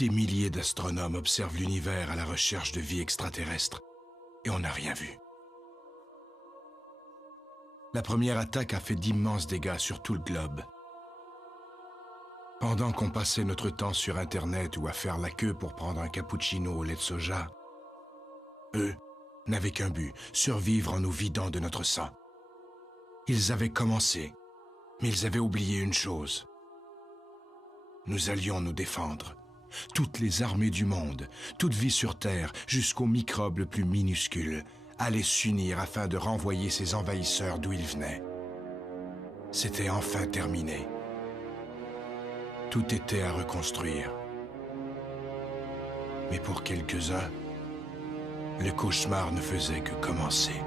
Des milliers d'astronomes observent l'univers à la recherche de vie extraterrestre, et on n'a rien vu. La première attaque a fait d'immenses dégâts sur tout le globe. Pendant qu'on passait notre temps sur Internet ou à faire la queue pour prendre un cappuccino au lait de soja, eux n'avaient qu'un but, survivre en nous vidant de notre sang. Ils avaient commencé, mais ils avaient oublié une chose. Nous allions nous défendre. Toutes les armées du monde, toute vie sur Terre, jusqu'au microbe le plus minuscule, allaient s'unir afin de renvoyer ces envahisseurs d'où ils venaient. C'était enfin terminé. Tout était à reconstruire. Mais pour quelques-uns, le cauchemar ne faisait que commencer.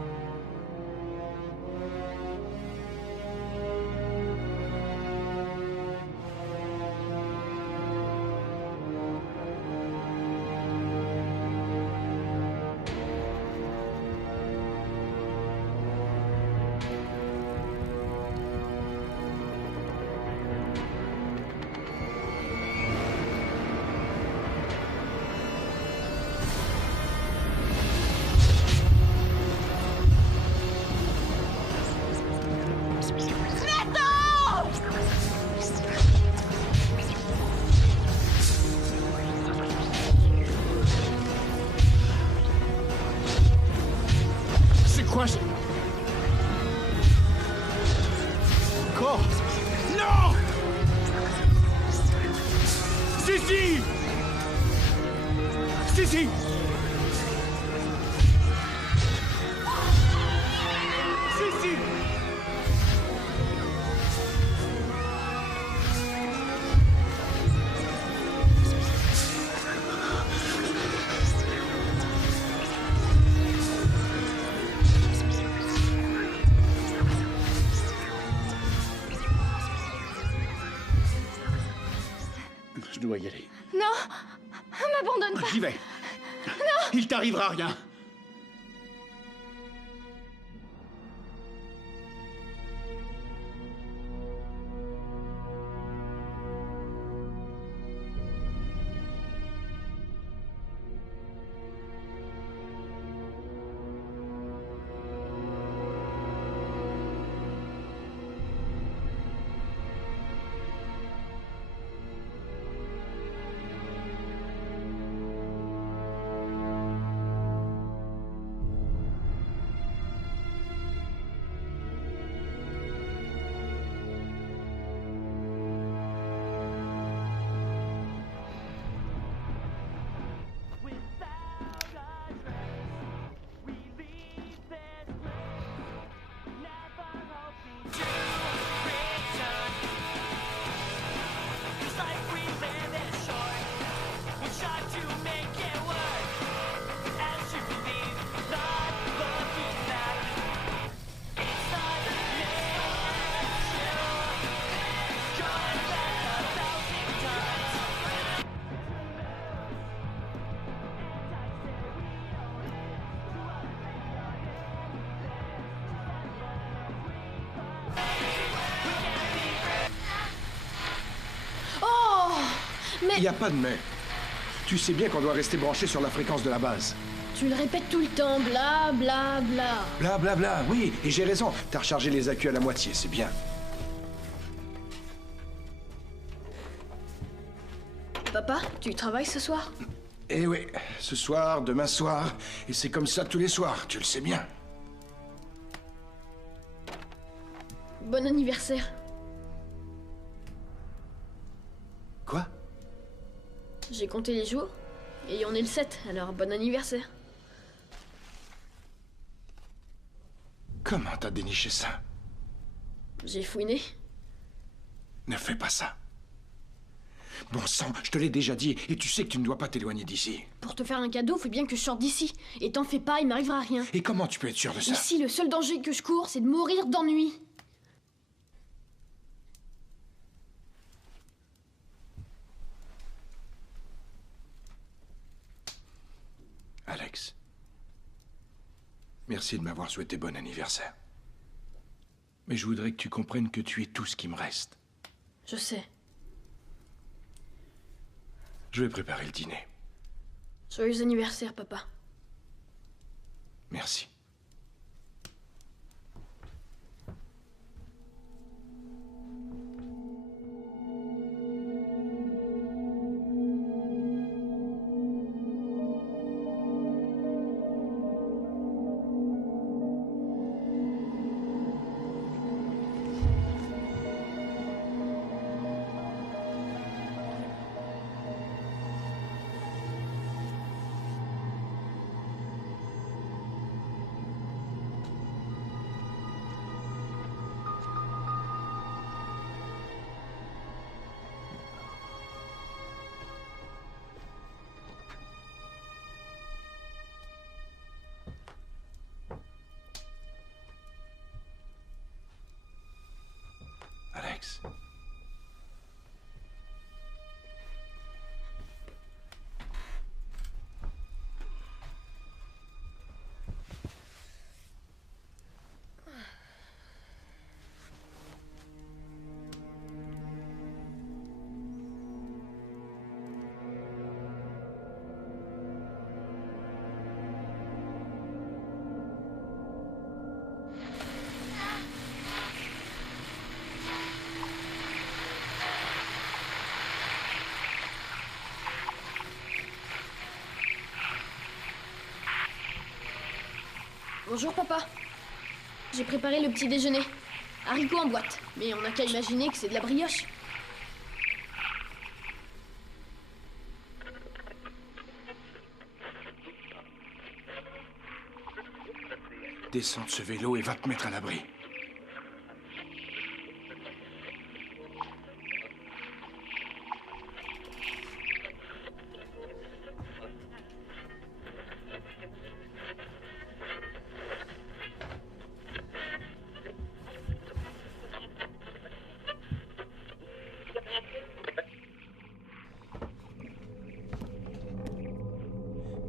Quoi Encore Non Si si Si si Si si Je dois y aller. Non, m'abandonne pas. J'y vais. Non. Il t'arrivera rien. Mais... Il n'y a pas de mais. Tu sais bien qu'on doit rester branché sur la fréquence de la base. Tu le répètes tout le temps, bla bla bla. Bla bla bla, oui, et j'ai raison. T'as rechargé les accus à la moitié, c'est bien. Papa, tu travailles ce soir? Eh oui, ce soir, demain soir, et c'est comme ça tous les soirs, tu le sais bien. Bon anniversaire. Quoi? J'ai compté les jours, et on est le 7, alors bon anniversaire. Comment t'as déniché ça? J'ai fouiné. Ne fais pas ça. Bon sang, je te l'ai déjà dit, et tu sais que tu ne dois pas t'éloigner d'ici. Pour te faire un cadeau, faut bien que je sorte d'ici. Et t'en fais pas, il m'arrivera rien. Et comment tu peux être sûr de ça? Ici, le seul danger que je cours, c'est de mourir d'ennui. Alex, merci de m'avoir souhaité bon anniversaire. Mais je voudrais que tu comprennes que tu es tout ce qui me reste. Je sais. Je vais préparer le dîner. Joyeux anniversaire, papa. Merci. Alex. Bonjour, papa. J'ai préparé le petit déjeuner. Haricots en boîte. Mais on n'a qu'à imaginer que c'est de la brioche. Descends de ce vélo et va te mettre à l'abri.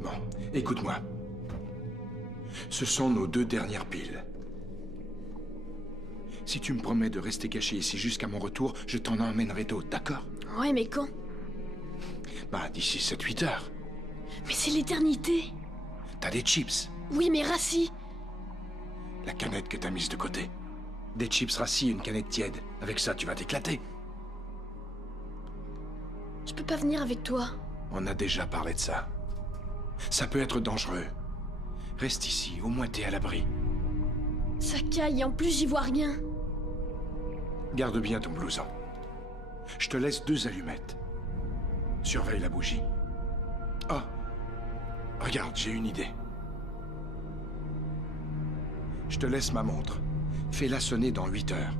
Bon, écoute-moi. Ce sont nos 2 dernières piles. Si tu me promets de rester caché ici jusqu'à mon retour, je t'en emmènerai d'autres, d'accord? Ouais, mais quand? Bah, d'ici 7-8 heures. Mais c'est l'éternité. T'as des chips. Oui, mais rassis. La canette que t'as mise de côté. Des chips rassis et une canette tiède. Avec ça, tu vas t'éclater. Je peux pas venir avec toi. On a déjà parlé de ça. Ça peut être dangereux. Reste ici, au moins t'es à l'abri. Ça caille, en plus j'y vois rien. Garde bien ton blouson. Je te laisse 2 allumettes. Surveille la bougie. Oh, regarde, j'ai une idée. Je te laisse ma montre. Fais-la sonner dans 8 heures.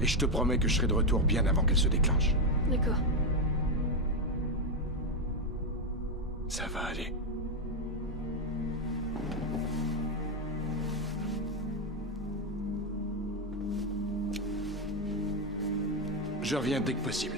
Et je te promets que je serai de retour bien avant qu'elle se déclenche. D'accord. Ça va aller. Je reviens dès que possible.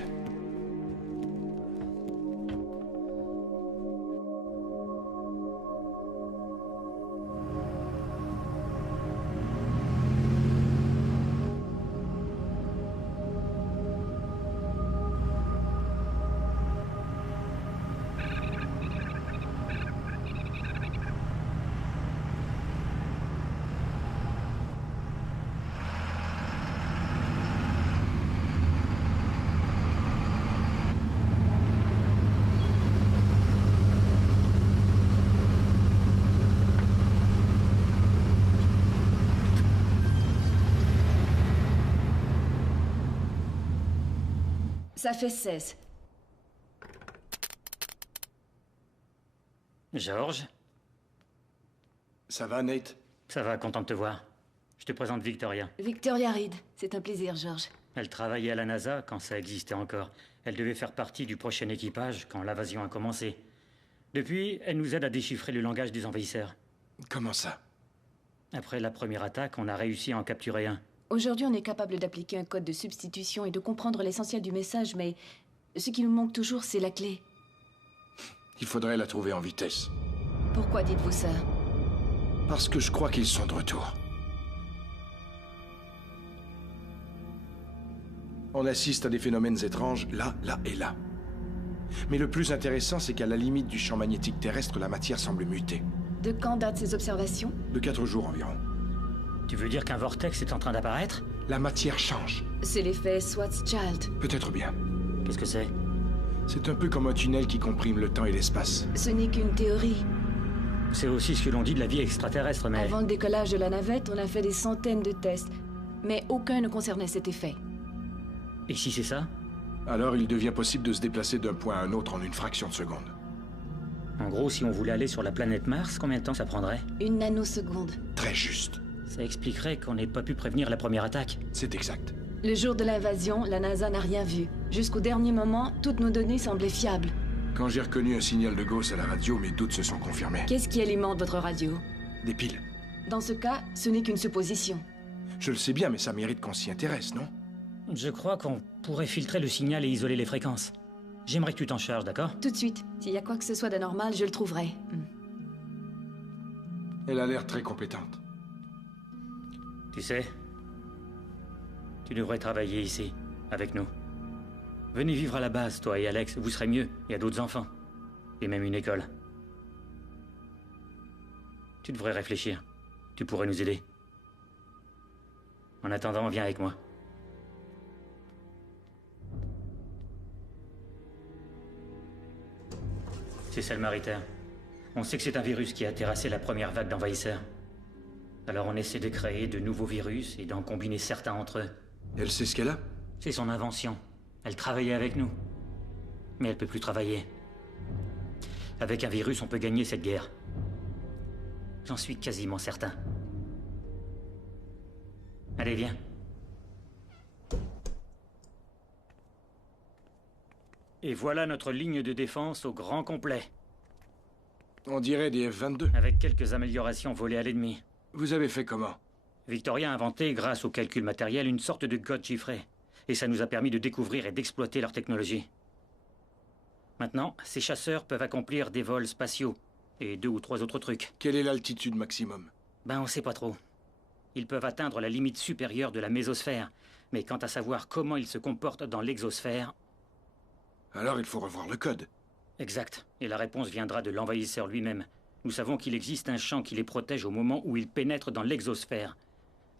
Ça fait 16. George, Ça va, Nate? ça va, content de te voir. Je te présente Victoria. Victoria Reed, c'est un plaisir, George. Elle travaillait à la NASA quand ça existait encore. Elle devait faire partie du prochain équipage quand l'invasion a commencé. Depuis, elle nous aide à déchiffrer le langage des envahisseurs. Comment ça? Après la première attaque, on a réussi à en capturer un. Aujourd'hui, on est capable d'appliquer un code de substitution et de comprendre l'essentiel du message, mais ce qui nous manque toujours, c'est la clé. Il faudrait la trouver en vitesse. Pourquoi dites-vous ça? Parce que je crois qu'ils sont de retour. On assiste à des phénomènes étranges là, là et là. Mais le plus intéressant, c'est qu'à la limite du champ magnétique terrestre, la matière semble muter. De quand datent ces observations? De 4 jours environ. Tu veux dire qu'un vortex est en train d'apparaître? La matière change. C'est l'effet Schwarzschild. Peut-être bien. Qu'est-ce que c'est? C'est un peu comme un tunnel qui comprime le temps et l'espace. Ce n'est qu'une théorie. C'est aussi ce que l'on dit de la vie extraterrestre, mais... Avant le décollage de la navette, on a fait des centaines de tests. Mais aucun ne concernait cet effet. Et si c'est ça? Alors il devient possible de se déplacer d'un point à un autre en une fraction de seconde. En gros, si on voulait aller sur la planète Mars, combien de temps ça prendrait? Une nanoseconde. Très juste. Ça expliquerait qu'on n'ait pas pu prévenir la première attaque. C'est exact. Le jour de l'invasion, la NASA n'a rien vu. Jusqu'au dernier moment, toutes nos données semblaient fiables. Quand j'ai reconnu un signal de Gauss à la radio, mes doutes se sont confirmés. Qu'est-ce qui alimente votre radio? Des piles. Dans ce cas, ce n'est qu'une supposition. Je le sais bien, mais ça mérite qu'on s'y intéresse, non? Je crois qu'on pourrait filtrer le signal et isoler les fréquences. J'aimerais que tu t'en charges, d'accord? Tout de suite. S'il y a quoi que ce soit d'anormal, je le trouverai. Elle a l'air très compétente. Tu sais, tu devrais travailler ici, avec nous. Venez vivre à la base, toi et Alex, vous serez mieux. Il y a d'autres enfants. Et même une école. Tu devrais réfléchir. Tu pourrais nous aider. En attendant, viens avec moi. C'est Selmariter. On sait que c'est un virus qui a terrassé la première vague d'envahisseurs. Alors on essaie de créer de nouveaux virus et d'en combiner certains entre eux. Elle sait ce qu'elle a? C'est son invention. Elle travaillait avec nous. Mais elle peut plus travailler. Avec un virus, on peut gagner cette guerre. J'en suis quasiment certain. Allez, viens. Et voilà notre ligne de défense au grand complet. On dirait des F-22. Avec quelques améliorations volées à l'ennemi. Vous avez fait comment? Victoria a inventé, grâce au calcul matériel, une sorte de code chiffré. Et ça nous a permis de découvrir et d'exploiter leur technologie. Maintenant, ces chasseurs peuvent accomplir des vols spatiaux. Et 2 ou 3 autres trucs. Quelle est l'altitude maximum? Ben, on sait pas trop. Ils peuvent atteindre la limite supérieure de la mésosphère. Mais quant à savoir comment ils se comportent dans l'exosphère... Alors il faut revoir le code. Exact. Et la réponse viendra de l'envahisseur lui-même. Nous savons qu'il existe un champ qui les protège au moment où ils pénètrent dans l'exosphère.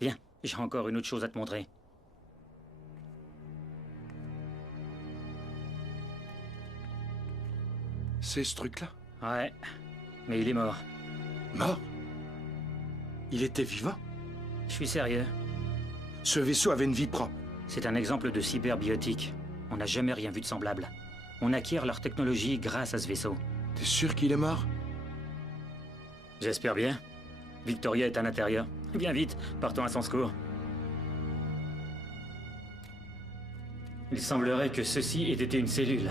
Viens, j'ai encore une autre chose à te montrer. C'est ce truc-là? Ouais, mais il est mort. Mort? Il était vivant? Je suis sérieux. Ce vaisseau avait une vie propre. C'est un exemple de cyberbiotique. On n'a jamais rien vu de semblable. On acquiert leur technologie grâce à ce vaisseau. T'es sûr qu'il est mort? J'espère bien. Victoria est à l'intérieur. Viens vite, partons à son secours. Il semblerait que ceci ait été une cellule.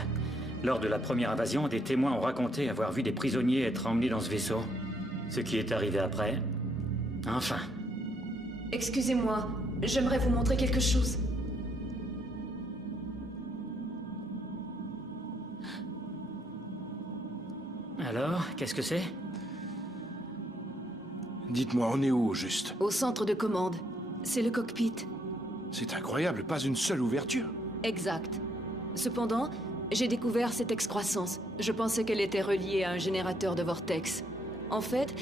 Lors de la première invasion, des témoins ont raconté avoir vu des prisonniers être emmenés dans ce vaisseau. Ce qui est arrivé après... Enfin. Excusez-moi, j'aimerais vous montrer quelque chose. Alors, qu'est-ce que c'est? Dites-moi, on est où au juste? Au centre de commande. C'est le cockpit. C'est incroyable, pas une seule ouverture. Exact. Cependant, j'ai découvert cette excroissance. Je pensais qu'elle était reliée à un générateur de vortex. En fait,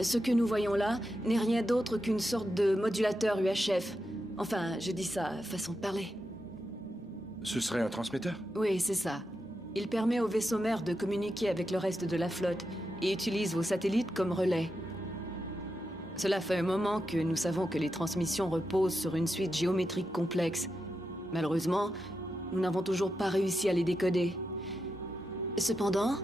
ce que nous voyons là n'est rien d'autre qu'une sorte de modulateur UHF. Enfin, je dis ça façon de parler. Ce serait un transmetteur? Oui, c'est ça. Il permet au vaisseau mère de communiquer avec le reste de la flotte et utilise vos satellites comme relais. Cela fait un moment que nous savons que les transmissions reposent sur une suite géométrique complexe. Malheureusement, nous n'avons toujours pas réussi à les décoder. Cependant,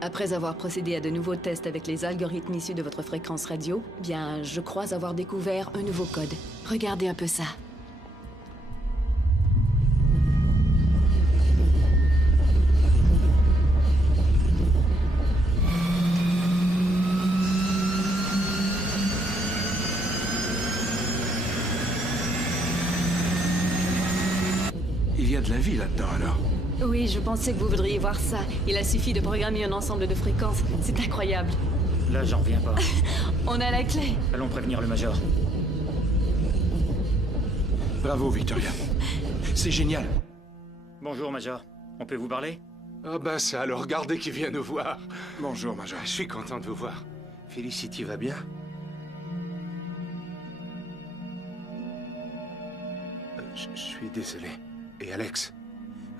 après avoir procédé à de nouveaux tests avec les algorithmes issus de votre fréquence radio, bien, je crois avoir découvert un nouveau code. Regardez un peu ça. Il y a de la vie là-dedans, alors. Oui, je pensais que vous voudriez voir ça. Il a suffi de programmer un ensemble de fréquences. C'est incroyable. Là, j'en reviens pas. On a la clé. Allons prévenir le Major. Bravo, Victoria. C'est génial. Bonjour, Major. On peut vous parler? Ah ben ça, alors regardez qui vient nous voir. Bonjour, Major. Je suis content de vous voir. Felicity va bien? Je suis désolé. Et Alex?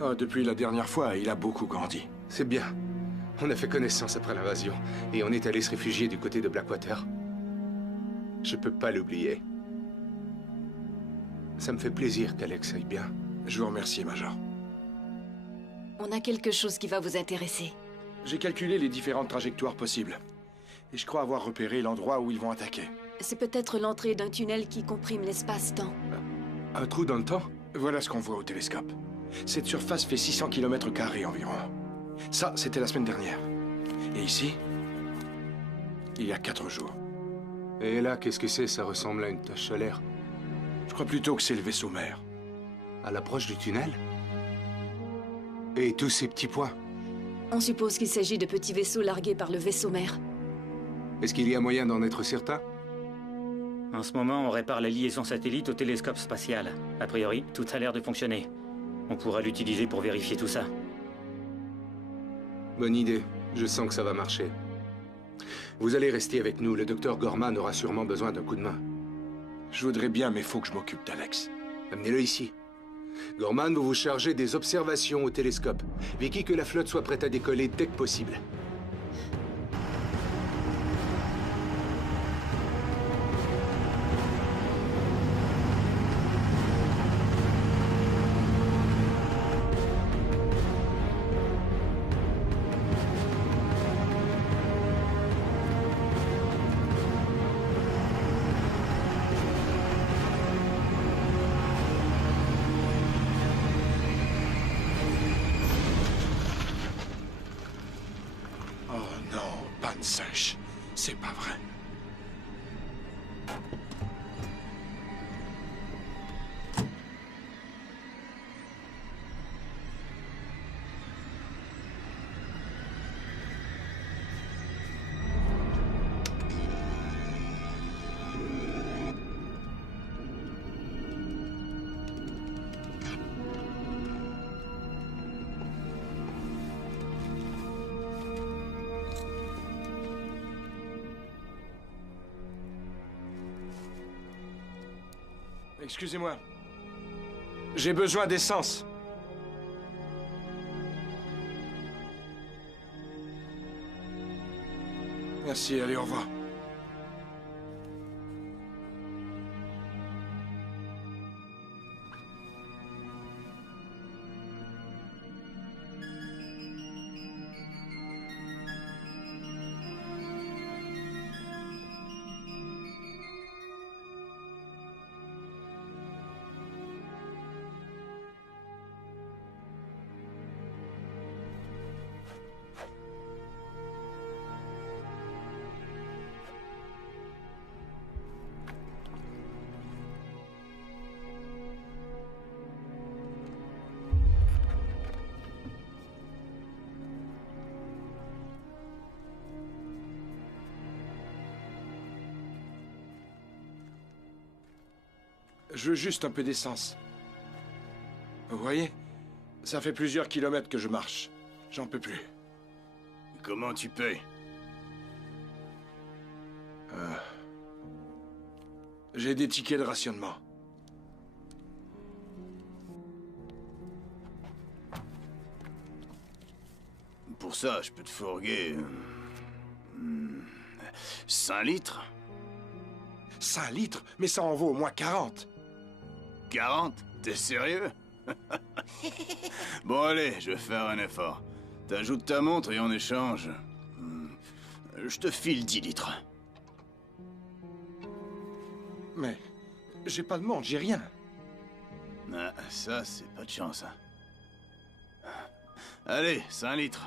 Oh, depuis la dernière fois, il a beaucoup grandi. C'est bien. On a fait connaissance après l'invasion, et on est allé se réfugier du côté de Blackwater. Je peux pas l'oublier. Ça me fait plaisir qu'Alex aille bien. Je vous remercie, Major. On a quelque chose qui va vous intéresser. J'ai calculé les différentes trajectoires possibles. Et je crois avoir repéré l'endroit où ils vont attaquer. C'est peut-être l'entrée d'un tunnel qui comprime l'espace-temps. Un trou dans le temps? Voilà ce qu'on voit au télescope. Cette surface fait 600 km² environ. Ça, c'était la semaine dernière. Et ici, il y a 4 jours. Et là, qu'est-ce que c'est? Ça ressemble à une tache solaire. Je crois plutôt que c'est le vaisseau mère. À l'approche du tunnel? Et tous ces petits points? On suppose qu'il s'agit de petits vaisseaux largués par le vaisseau mère. Est-ce qu'il y a moyen d'en être certain? En ce moment, on répare la liaison satellite au télescope spatial. A priori, tout a l'air de fonctionner. On pourra l'utiliser pour vérifier tout ça. Bonne idée. Je sens que ça va marcher. Vous allez rester avec nous. Le docteur Gorman aura sûrement besoin d'un coup de main. Je voudrais bien, mais faut que je m'occupe d'Alex. Amenez-le ici. Gorman, vous vous chargez des observations au télescope. Vicky, que la flotte soit prête à décoller dès que possible. Oh non, panne sèche. C'est pas vrai. Excusez-moi. J'ai besoin d'essence. Merci, allez, au revoir. Je veux juste un peu d'essence. Vous voyez? Ça fait plusieurs kilomètres que je marche. J'en peux plus. Comment tu payes? J'ai des tickets de rationnement. Pour ça, je peux te fourguer... 5 litres? 5 litres? Mais ça en vaut au moins 40. 40? T'es sérieux? Bon allez, je vais faire un effort. T'ajoutes ta montre et en échange... je te file 10 litres. Mais j'ai pas de montre, j'ai rien. Ah, ça, c'est pas de chance, hein. Allez, 5 litres.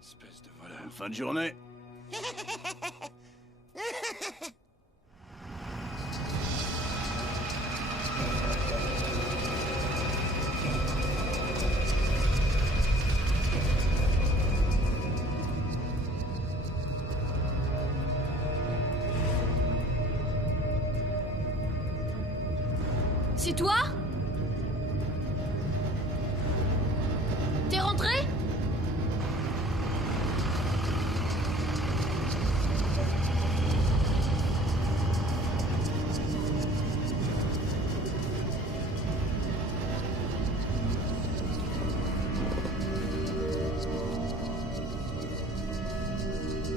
Espèce de voleur. Fin de journée. C'est toi? T'es rentré?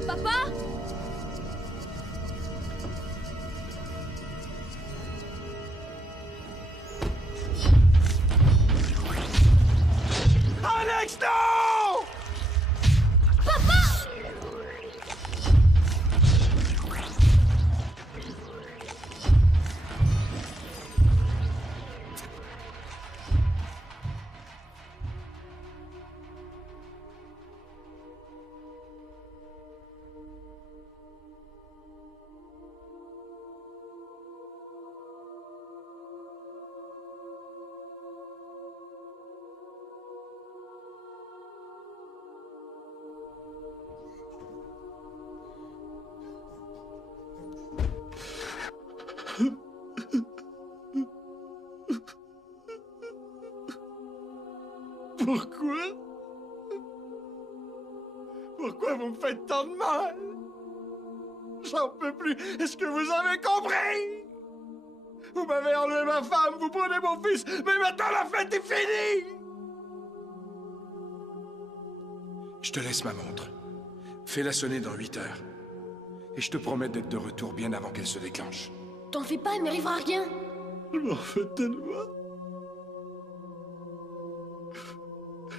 Papa? Alex, non! Pourquoi? Pourquoi vous me faites tant de mal? J'en peux plus. Est-ce que vous avez compris? Vous m'avez enlevé ma femme, vous prenez mon fils, mais maintenant la fête est finie! Je te laisse ma montre. Fais-la sonner dans 8 heures. Et je te promets d'être de retour bien avant qu'elle se déclenche. T'en fais pas, il m'arrivera rien. Je m'en fais tellement.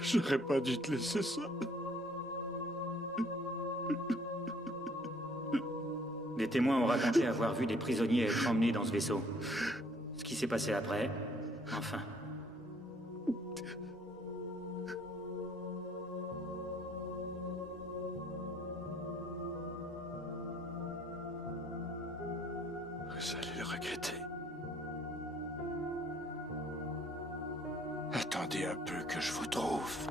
J'aurais pas dû te laisser ça. Des témoins ont raconté avoir vu des prisonniers être emmenés dans ce vaisseau. Ce qui s'est passé après, enfin. Vous allez le regretter. Attendez un peu que je vous trouve.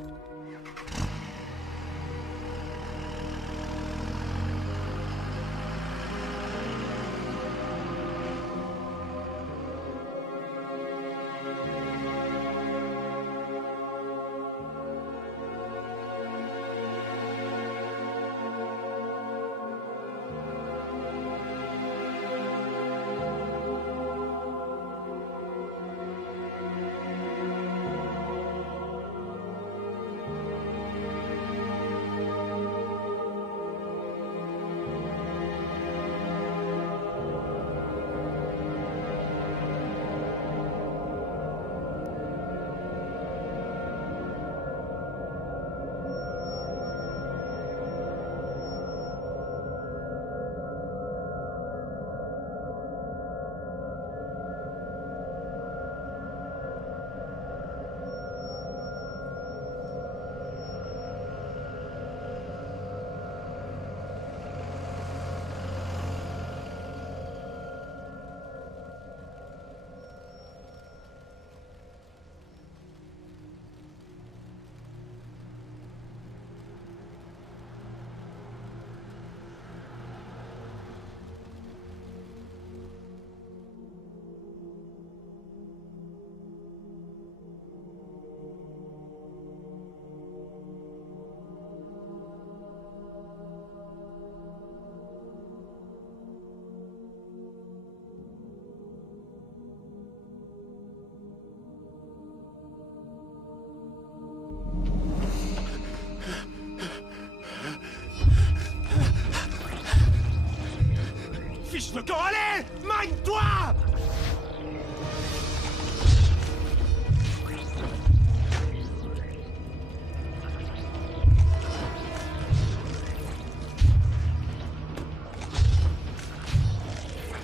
Fiche le camp, allez! Magne-toi!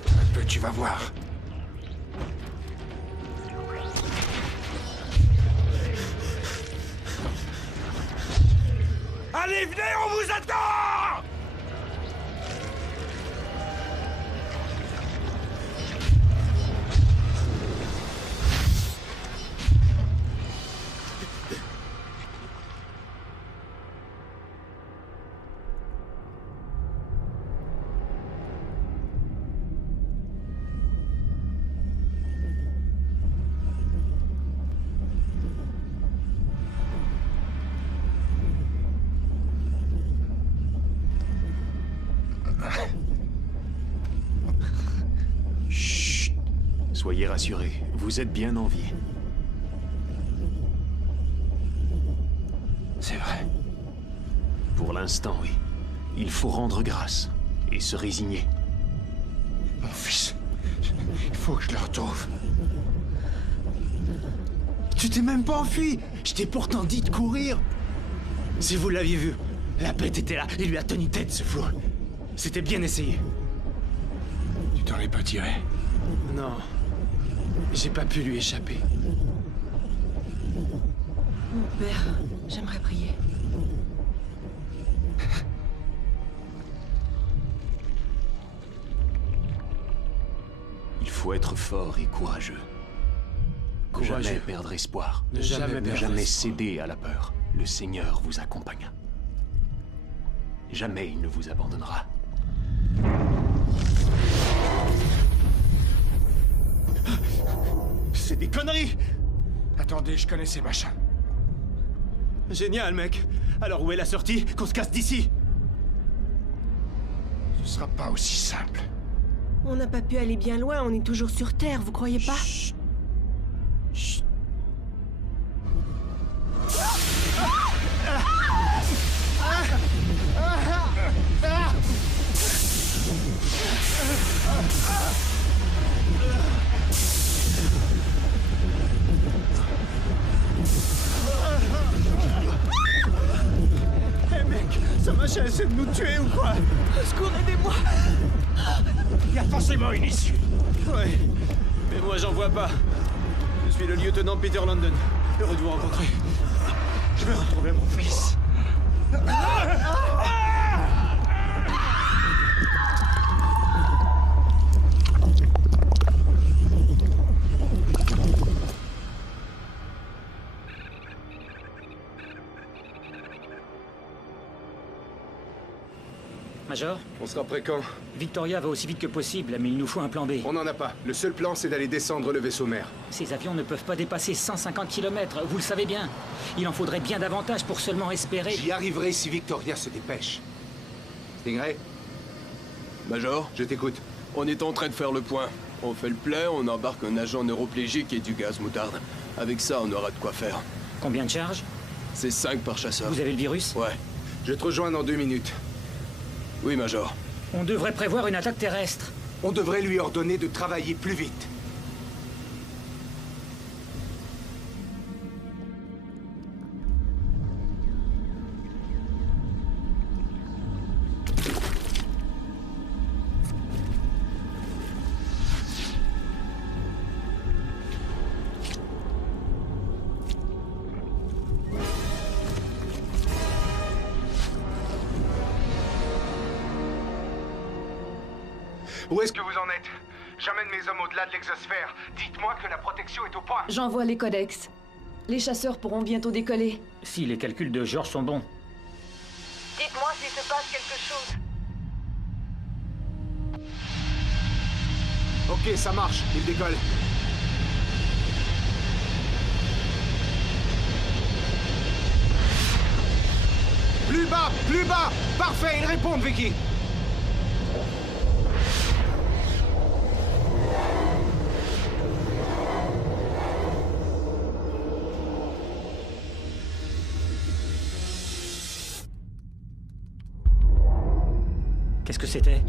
Un peu, tu vas voir. Allez, venez, on vous attend! Soyez rassurés, vous êtes bien en vie. C'est vrai. Pour l'instant, oui. Il faut rendre grâce et se résigner. Mon fils. Il faut que je le retrouve. Tu t'es même pas enfui! Je t'ai pourtant dit de courir! Si vous l'aviez vu, la bête était là, il lui a tenu tête, ce flou. C'était bien essayé. Tu t'en es pas tiré? Non. J'ai pas pu lui échapper. Mon père, j'aimerais prier. Il faut être fort et courageux. Ne jamais perdre espoir. Ne jamais Ne perdre jamais espoir. céder à la peur. Le Seigneur vous accompagne. Jamais il ne vous abandonnera. C'est des conneries! Attendez, je connais ces machins. Génial, mec! Alors où est la sortie? Qu'on se casse d'ici! Ce sera pas aussi simple. On n'a pas pu aller bien loin, on est toujours sur Terre, vous croyez pas? Chut. Chut. Hé mec, ce machin essaie de nous tuer ou quoi? Au secours, aidez-moi! Il y a forcément une issue. Ouais, mais moi j'en vois pas. Je suis le lieutenant Peter London. Heureux de vous rencontrer. Je vais retrouver mon fils. Major, On sera prêt quand? Victoria va aussi vite que possible, mais il nous faut un plan B. On n'en a pas. Le seul plan, c'est d'aller descendre le vaisseau mère. Ces avions ne peuvent pas dépasser 150 km, vous le savez bien. Il en faudrait bien davantage pour seulement espérer... J'y arriverai si Victoria se dépêche. Stingray, Major, je t'écoute. on est en train de faire le point. On fait le plein, on embarque un agent neuroplégique et du gaz moutarde. Avec ça, on aura de quoi faire. Combien de charges? C'est 5 par chasseur. Vous avez le virus? Ouais. Je te rejoins dans 2 minutes. Oui, Major. On devrait prévoir une attaque terrestre. On devrait lui ordonner de travailler plus vite. Où est-ce que vous en êtes? J'emmène mes hommes au-delà de l'exosphère. Dites-moi que la protection est au point. J'envoie les codex. Les chasseurs pourront bientôt décoller. Si les calculs de George sont bons. Dites-moi s'il se passe quelque chose. Ok, ça marche. Il décolle. Plus bas! Plus bas! Parfait, ils répondent, Vicky! Qu'est-ce que c'était?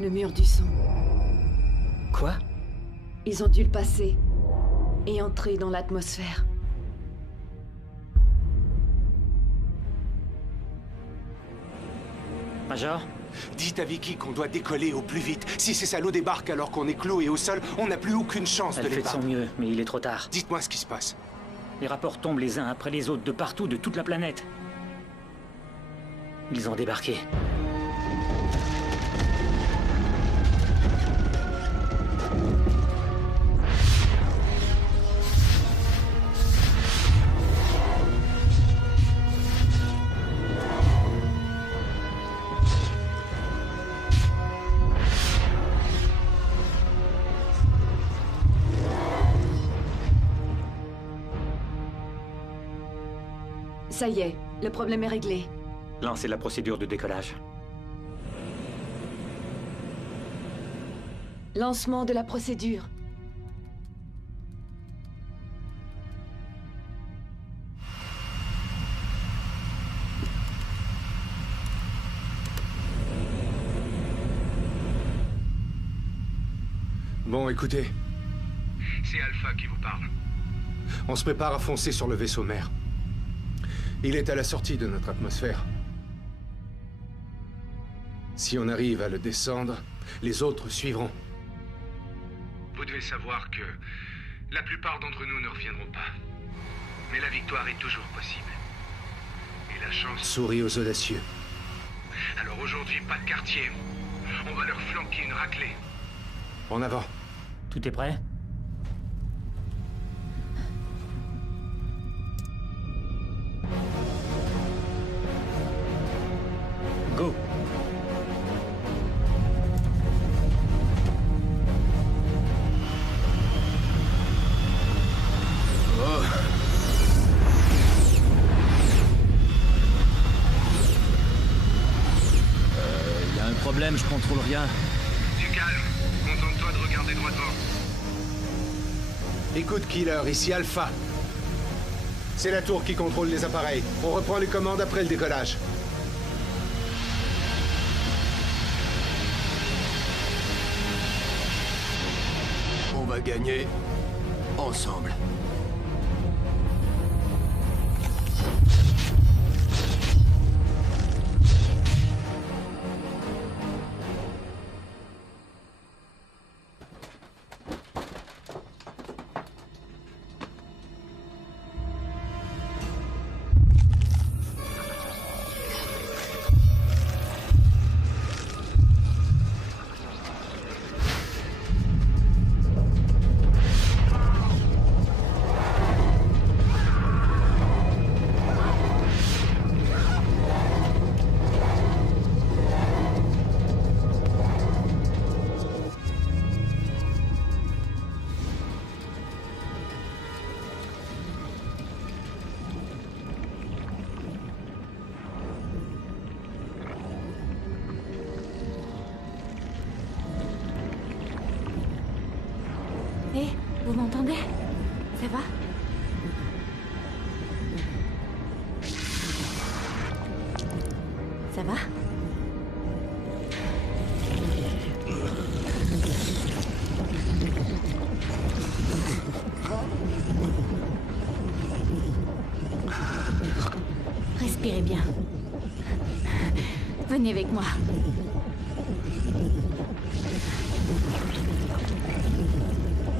Le mur du son. Quoi? Ils ont dû le passer et entrer dans l'atmosphère. Major? Dites à Vicky qu'on doit décoller au plus vite. Si ces salauds débarquent alors qu'on est cloué au sol, on n'a plus aucune chance de Elle les fait de son battre. mieux, mais il est trop tard. Dites-moi ce qui se passe. Les rapports tombent les uns après les autres, de partout, de toute la planète. Ils ont débarqué. Ça y est, le problème est réglé. Lancez la procédure de décollage. Lancement de la procédure. Bon, écoutez. C'est Alpha qui vous parle. On se prépare à foncer sur le vaisseau mère. Il est à la sortie de notre atmosphère. Si on arrive à le descendre, les autres suivront. Vous devez savoir que la plupart d'entre nous ne reviendront pas. Mais la victoire est toujours possible. Et la chance... Souris aux audacieux. Alors aujourd'hui, pas de quartier. On va leur flanquer une raclée. En avant. Tout est prêt? Go! Y a un problème, je contrôle rien. Du calme. Contente-toi de regarder droit devant. Écoute, Killer, ici Alpha. C'est la tour qui contrôle les appareils. On reprend les commandes après le décollage. On va gagner ensemble. Hé, vous m'entendez? Ça va? Ça va? Respirez bien. Venez avec moi.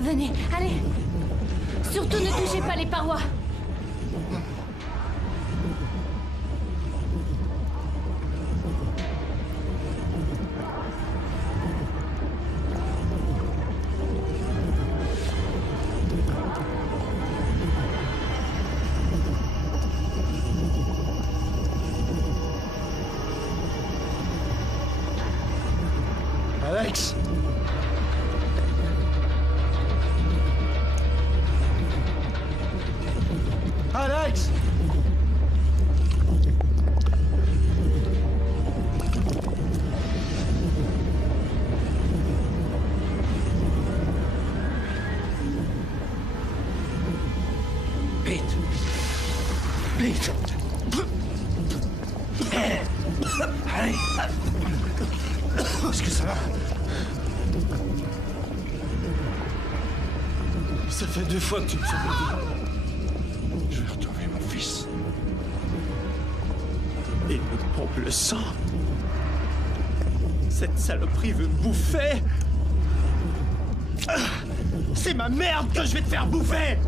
Venez, allez. Surtout ne touchez pas les parois. Alex! Alex! Pete! Pete! Allez! Est-ce que ça va? Ça fait 2 fois que tu me sauves la vie. Je vais retrouver mon fils. Il me pompe le sang. Cette saloperie veut me bouffer. C'est ma merde que je vais te faire bouffer.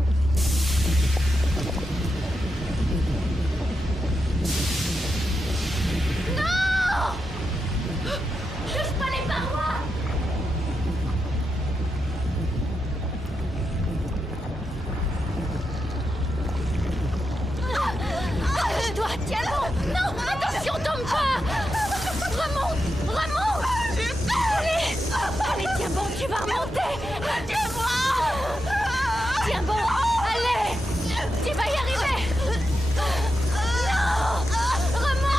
Non! Touche pas les parois! Toi, tiens bon! Non! Attention, tombe pas! Remonte! Remonte! Allez! Allez, tiens bon, tu vas remonter! Tiens-moi! Tiens bon! Allez! Tu vas y arriver! Non! Remonte!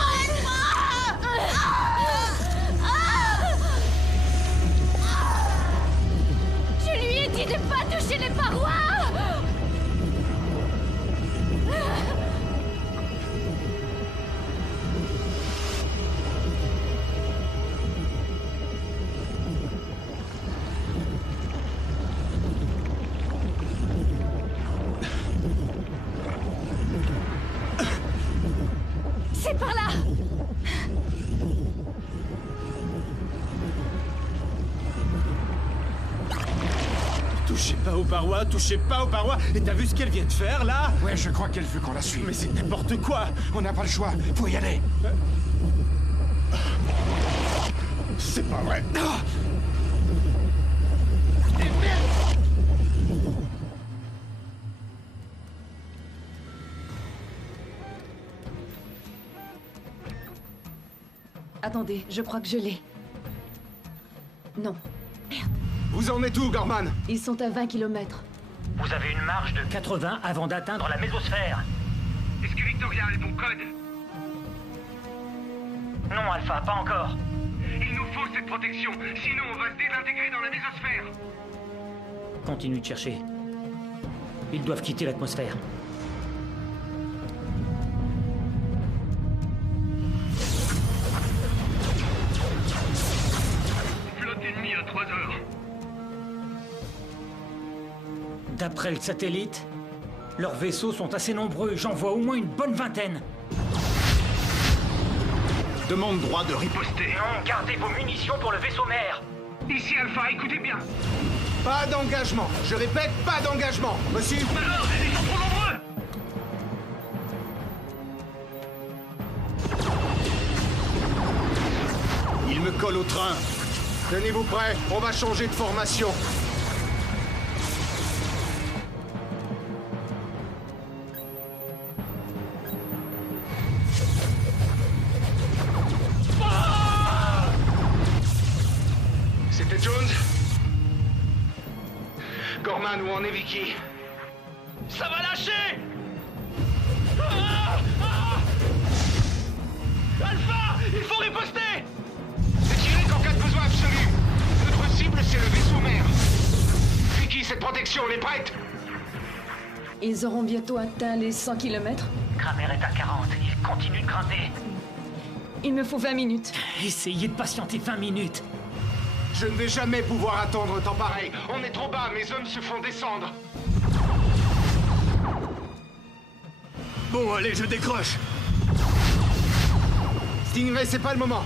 C'est par là! Touchez pas aux parois, touchez pas aux parois. Et t'as vu ce qu'elle vient de faire, là? Ouais, je crois qu'elle veut qu'on la suive. Mais c'est n'importe quoi. On n'a pas le choix. Faut y aller. C'est pas vrai. Attendez, je crois que je l'ai. Non. Vous en êtes où, Gorman? Ils sont à 20 km. Vous avez une marge de 80 avant d'atteindre la mésosphère. Est-ce que Victoria a le bon code? Non, Alpha, pas encore. Il nous faut cette protection, sinon on va se désintégrer dans la mésosphère. Continue de chercher. Ils doivent quitter l'atmosphère. Flotte ennemie à 3 heures. D'après le satellite, leurs vaisseaux sont assez nombreux. J'en vois au moins une bonne vingtaine. Demande droit de riposter. Non, gardez vos munitions pour le vaisseau mère. Ici Alpha, écoutez bien. Pas d'engagement. Je répète, pas d'engagement. Reçu? Alors, ils sont trop nombreux. Il me colle au train. Tenez-vous prêts, on va changer de formation. C'était Jones? Gorman, où en est Vicky? Ça va lâcher. Alpha, il faut riposter. Tirez qu'en cas de besoin absolu. Notre cible, c'est le vaisseau mère. Vicky, cette protection, elle est prête? Ils auront bientôt atteint les 100 km. Kramer est à 40. Il continue de grimper. Il me faut 20 minutes. Essayez de patienter 20 minutes. Je ne vais jamais pouvoir attendre un temps pareil. On est trop bas, mes hommes se font descendre. Bon, allez, je décroche. Stingray, c'est pas le moment.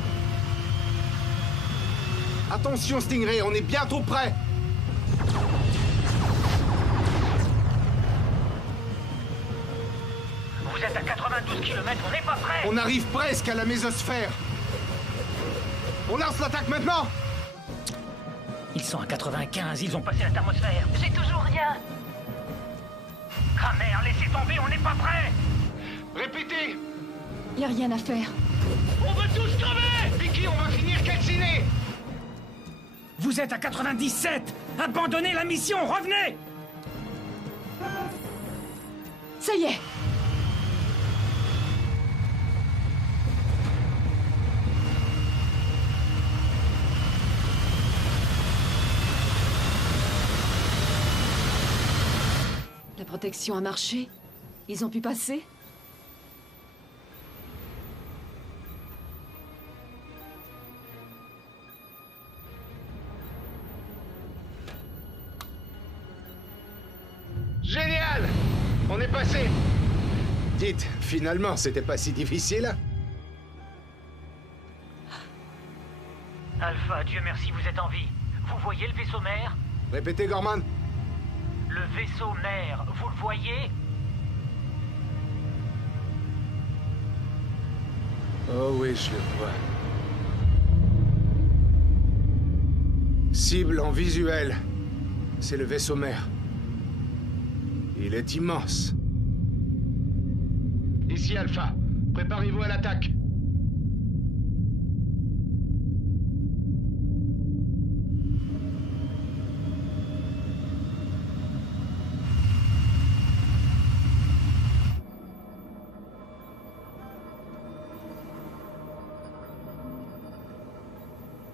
Attention, Stingray, on est bientôt prêt. Vous êtes à 92 km, on n'est pas prêt. On arrive presque à la mésosphère. On lance l'attaque maintenant. Ils sont à 95, ils ont passé la thermosphère. J'ai toujours rien. Kramer, laissez tomber, on n'est pas prêt. Répétez. Y a rien à faire. On veut tous crever. Vicky, on va finir calciné. Vous êtes à 97. Abandonnez la mission, revenez. Ça y est. La protection a marché. Ils ont pu passer. Génial. On est passé. Dites, finalement, c'était pas si difficile. Alpha, Dieu merci, vous êtes en vie. Vous voyez le vaisseau mère? Répétez, Gorman. Le vaisseau mère, vous le voyez? Oh oui, je le vois. Cible en visuel. C'est le vaisseau mère. Il est immense. Ici Alpha. Préparez-vous à l'attaque.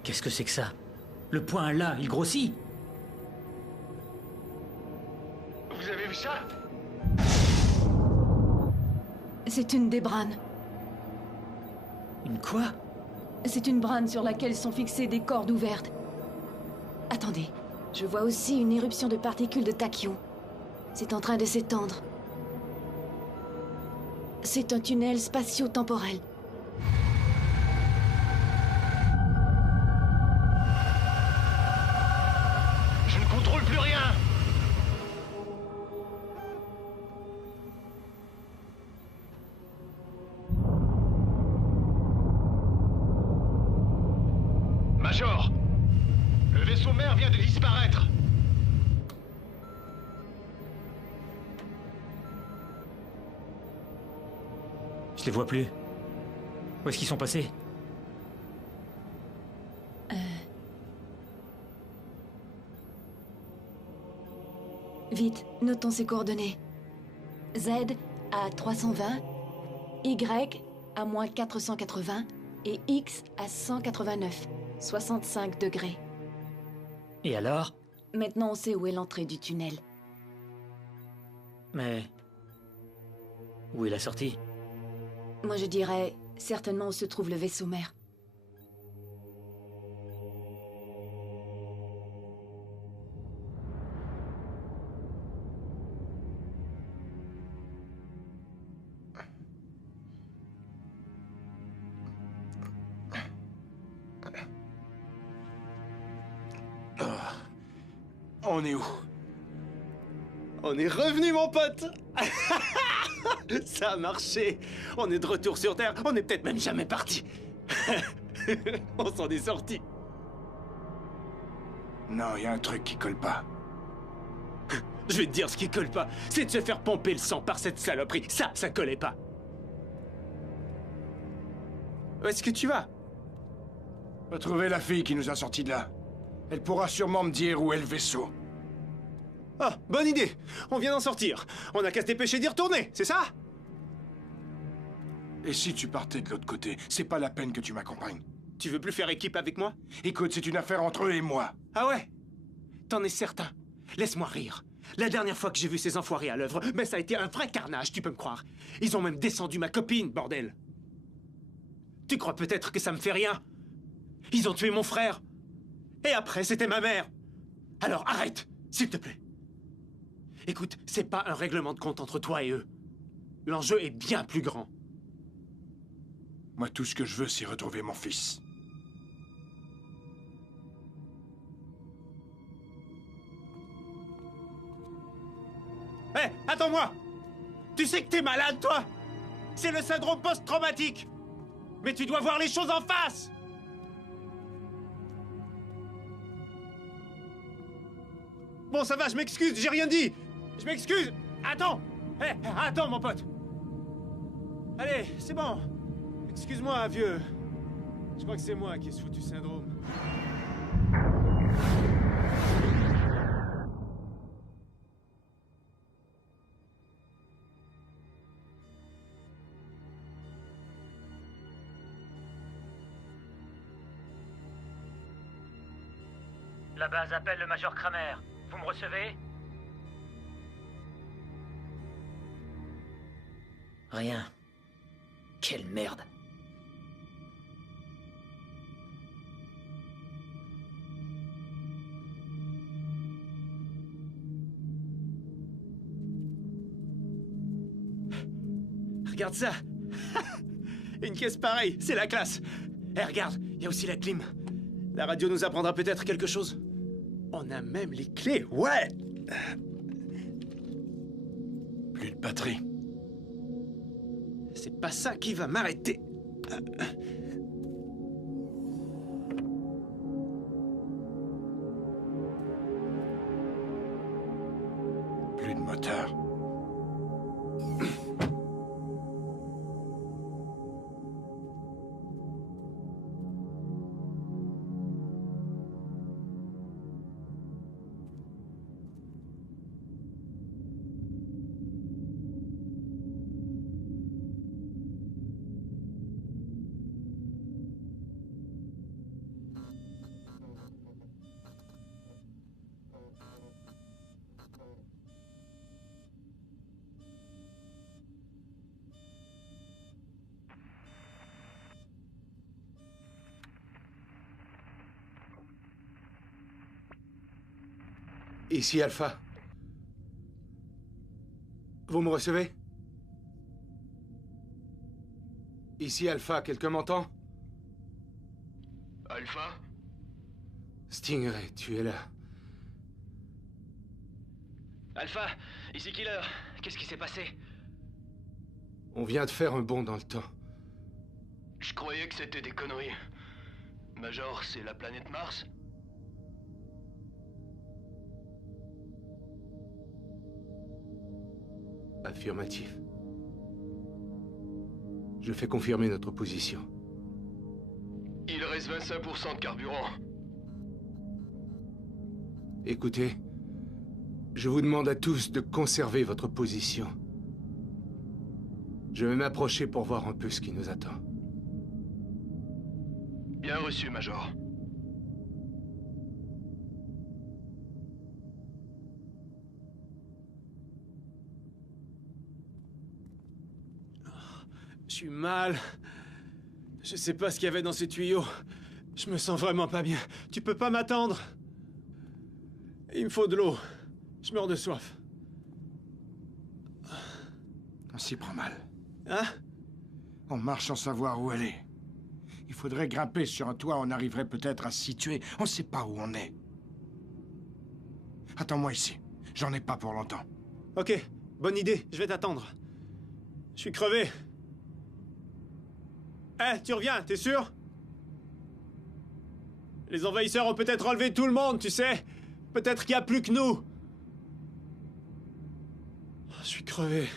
Qu'est-ce que c'est que ça? Le point là, il grossit. Vous avez vu ça? C'est une des branes. Une quoi? C'est une brane sur laquelle sont fixées des cordes ouvertes. Attendez, je vois aussi une éruption de particules de tachyon. C'est en train de s'étendre. C'est un tunnel spatio-temporel. Major! Le vaisseau mère vient de disparaître! Je les vois plus. Où est-ce qu'ils sont passés? Vite, notons ses coordonnées. Z à 320, Y à moins 480 et X à 189, 65 degrés. Et alors? Maintenant, on sait où est l'entrée du tunnel. Mais... où est la sortie? Moi, je dirais certainement où se trouve le vaisseau mère. On est où? On est revenu, mon pote. Ça a marché. On est de retour sur Terre. On est peut-être même jamais parti. On s'en est sorti. Non, il y a un truc qui colle pas. Je vais te dire ce qui colle pas. C'est de se faire pomper le sang par cette saloperie. Ça collait pas. Où est-ce que tu vas? Retrouver la fille qui nous a sortis de là. Elle pourra sûrement me dire où est le vaisseau. Ah, bonne idée. On vient d'en sortir. On a qu'à se dépêcher d'y retourner, c'est ça? Et si tu partais de l'autre côté, c'est pas la peine que tu m'accompagnes. Tu veux plus faire équipe avec moi? Écoute, c'est une affaire entre eux et moi. Ah ouais? T'en es certain? Laisse-moi rire. La dernière fois que j'ai vu ces enfoirés à l'œuvre, ben ça a été un vrai carnage, tu peux me croire. Ils ont même descendu ma copine, bordel. Tu crois peut-être que ça me fait rien? Ils ont tué mon frère. Et après, c'était ma mère. Alors arrête, s'il te plaît. Écoute, c'est pas un règlement de compte entre toi et eux. L'enjeu est bien plus grand. Moi, tout ce que je veux, c'est retrouver mon fils. Hé, attends-moi! Tu sais que t'es malade, toi? C'est le syndrome post-traumatique! Mais tu dois voir les choses en face! Bon, ça va, je m'excuse, j'ai rien dit! Je m'excuse! Attends! Hé, attends, mon pote! Allez, c'est bon! Excuse-moi, vieux. Je crois que c'est moi qui ai ce foutu syndrome. La base appelle le Major Kramer. Vous me recevez? Rien. Quelle merde. Regarde ça. Une caisse pareille, c'est la classe. Eh, regarde, il y a aussi la clim. La radio nous apprendra peut-être quelque chose. On a même les clés, ouais. Plus de batterie. C'est pas ça qui va m'arrêter. Plus de moteur. Ici, Alpha. Vous me recevez? Ici, Alpha, quelqu'un m'entend? Alpha? Stingray, tu es là. Alpha, ici Killer. Qu'est-ce qui s'est passé? On vient de faire un bond dans le temps. Je croyais que c'était des conneries. Major, c'est la planète Mars? Affirmatif. Je fais confirmer notre position. Il reste 25% de carburant. Écoutez, je vous demande à tous de conserver votre position. Je vais m'approcher pour voir un peu ce qui nous attend. Bien reçu, Major. Je suis mal. Je sais pas ce qu'il y avait dans ces tuyaux. Je me sens vraiment pas bien. Tu peux pas m'attendre? Il me faut de l'eau. Je meurs de soif. On s'y prend mal. Hein? On marche sans savoir où elle est. Il faudrait grimper sur un toit, on arriverait peut-être à se situer. On sait pas où on est. Attends-moi ici. J'en ai pas pour longtemps. Ok, bonne idée. Je vais t'attendre. Je suis crevé. Tu reviens, t'es sûr? Les envahisseurs ont peut-être enlevé tout le monde, tu sais. Peut-être qu'il n'y a plus que nous. Je suis crevé.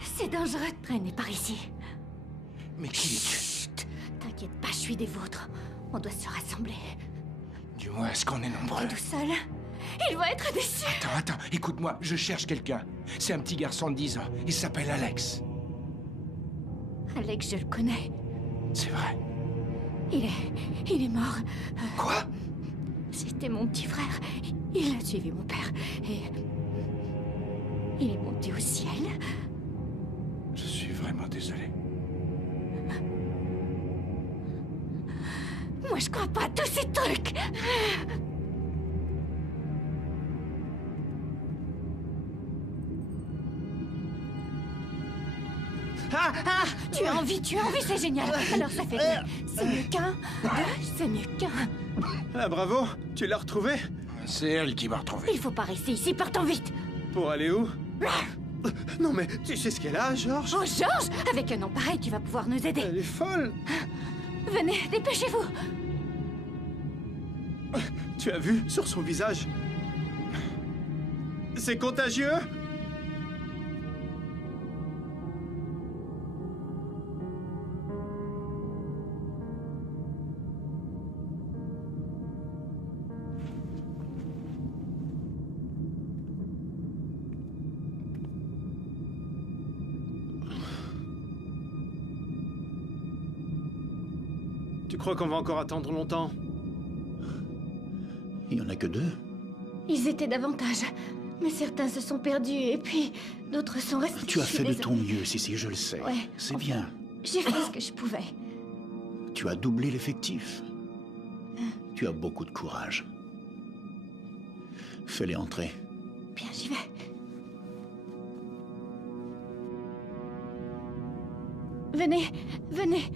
C'est dangereux de traîner par ici. Mais qui es-tu? Chut! T'inquiète pas, je suis des vôtres. On doit se rassembler. Du moins, est-ce qu'on est nombreux? Tout seul? Il va être déçu. Attends, écoute-moi, je cherche quelqu'un. C'est un petit garçon de 10 ans. Il s'appelle Alex. Alex, je le connais. C'est vrai. Il est mort. Quoi? C'était mon petit frère. Il a suivi mon père. Et... il est monté au ciel. Je suis vraiment désolé. Moi, je crois pas à tous ces trucs. Tu as envie, c'est génial. Alors ça fait deux. C'est mieux qu'un. Deux, c'est mieux qu'un. Ah, bravo. Tu l'as retrouvé? C'est elle qui m'a retrouvé. Il faut pas rester ici, partons vite. Pour aller où? Non mais, tu sais ce qu'elle a, Georges? Oh, Georges! Avec un nom pareil, tu vas pouvoir nous aider. Elle est folle! Venez, dépêchez-vous! Tu as vu sur son visage? C'est contagieux? Tu crois qu'on va encore attendre longtemps? Il n'y en a que deux. Ils étaient davantage. Mais certains se sont perdus et puis d'autres sont restés. Tu as fait de ton mieux, Sissi, je le sais. Ouais. C'est bien. J'ai fait ce que je pouvais. Tu as doublé l'effectif. Tu as beaucoup de courage. Fais-les entrer. Bien, j'y vais. Venez, venez.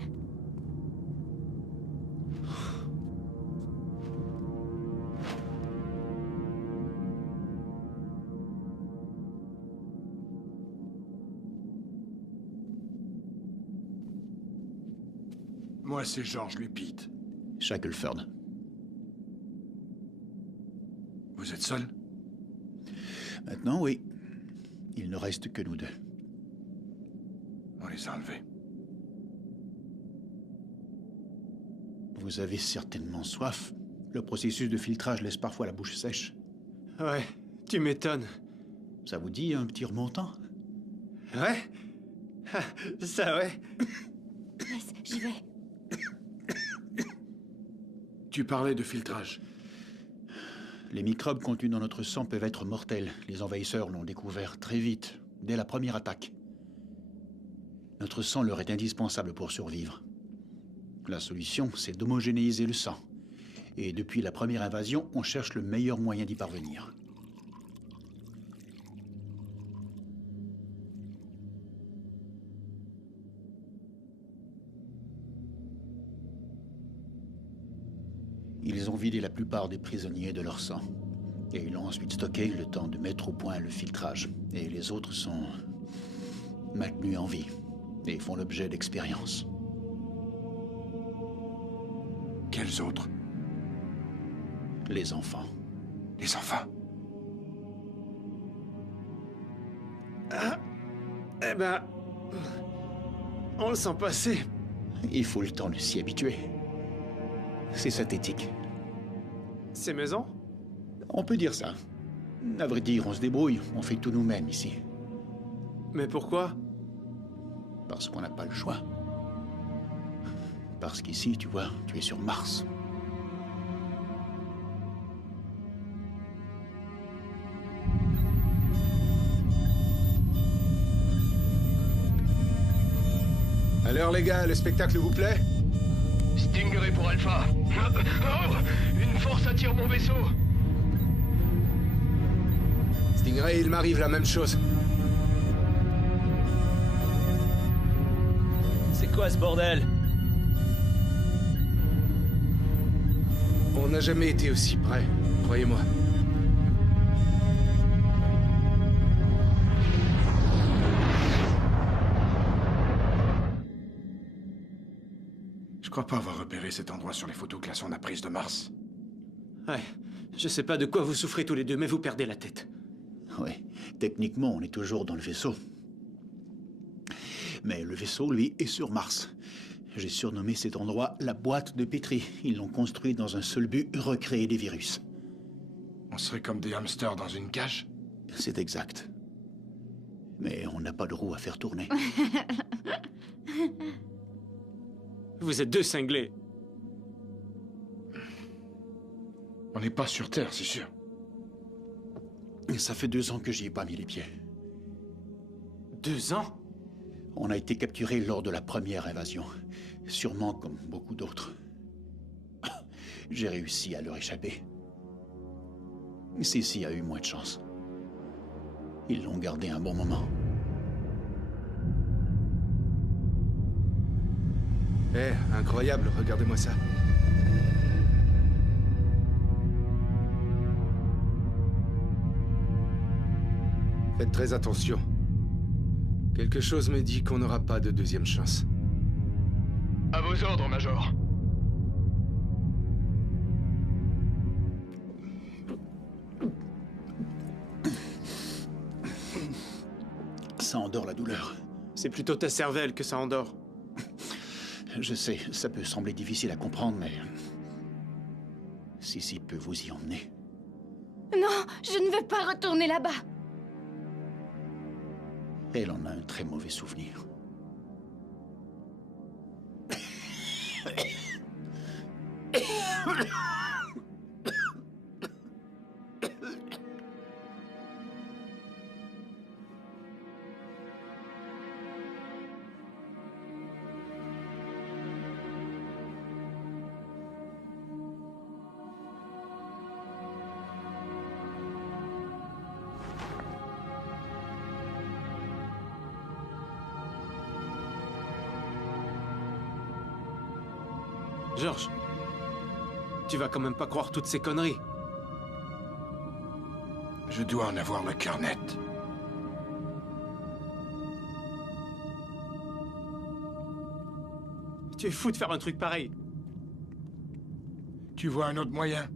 Moi, c'est Georges Lupite. Shackleford. Vous êtes seul? Maintenant, oui. Il ne reste que nous deux. On les a enlevés. Vous avez certainement soif. Le processus de filtrage laisse parfois la bouche sèche. Ouais, tu m'étonnes. Ça vous dit un petit remontant? Ouais? Ça, ouais. Yes, j'y vais. Tu parlais de filtrage. Les microbes contenus dans notre sang peuvent être mortels. Les envahisseurs l'ont découvert très vite, dès la première attaque. Notre sang leur est indispensable pour survivre. La solution, c'est d'homogénéiser le sang. Et depuis la première invasion, on cherche le meilleur moyen d'y parvenir. Ils ont vidé la plupart des prisonniers de leur sang. Et ils l'ont ensuite stocké le temps de mettre au point le filtrage. Et les autres sont maintenus en vie et font l'objet d'expériences. Quels autres? Les enfants. Les enfants? Ah, eh ben... On le sent passer. Il faut le temps de s'y habituer. C'est synthétique. C'est maison? On peut dire ça. À vrai dire, on se débrouille. On fait tout nous-mêmes ici. Mais pourquoi? Parce qu'on n'a pas le choix. Parce qu'ici, tu vois, tu es sur Mars. Alors les gars, le spectacle vous plaît? Stingray pour Alpha. Oh, une force attire mon vaisseau. Stingray, il m'arrive la même chose. C'est quoi ce bordel? On n'a jamais été aussi près, croyez-moi. Je crois pas avoir repéré cet endroit sur les photos que la sonde a prises de Mars. Ouais, je sais pas de quoi vous souffrez tous les deux, mais vous perdez la tête. Ouais, techniquement, on est toujours dans le vaisseau. Mais le vaisseau, lui, est sur Mars. J'ai surnommé cet endroit la boîte de Petri. Ils l'ont construit dans un seul but, recréer des virus. On serait comme des hamsters dans une cage? C'est exact. Mais on n'a pas de roue à faire tourner. Vous êtes deux cinglés. On n'est pas sur Terre, c'est sûr. Ça fait 2 ans que j'y ai pas mis les pieds. 2 ans? On a été capturés lors de la première invasion. Sûrement comme beaucoup d'autres. J'ai réussi à leur échapper. Ceci a eu moins de chance. Ils l'ont gardé un bon moment. Eh, incroyable, regardez-moi ça. Faites très attention. Quelque chose me dit qu'on n'aura pas de deuxième chance. À vos ordres, Major. Ça endort la douleur. C'est plutôt ta cervelle que ça endort. Je sais, ça peut sembler difficile à comprendre, mais... Sissi peut vous y emmener. Non, je ne veux pas retourner là-bas. Elle en a un très mauvais souvenir. George, tu vas quand même pas croire toutes ces conneries. Je dois en avoir le cœur net. Tu es fou de faire un truc pareil. Tu vois un autre moyen?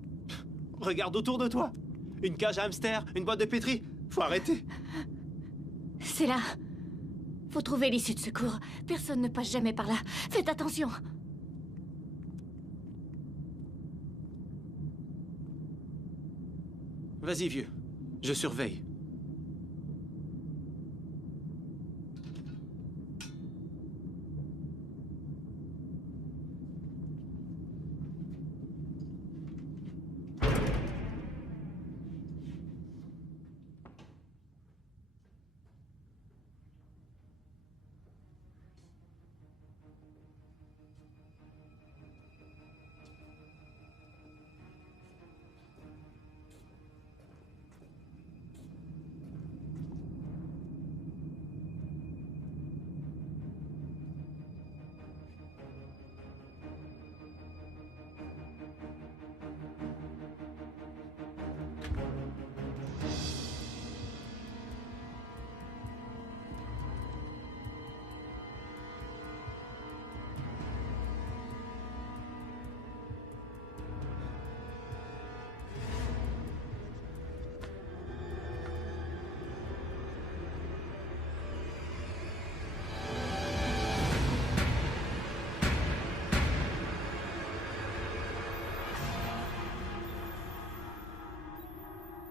Regarde autour de toi. Une cage à hamster, une boîte de pétri. Faut arrêter. C'est là. Faut trouver l'issue de secours. Personne ne passe jamais par là. Faites attention. Vas-y, vieux. Je surveille.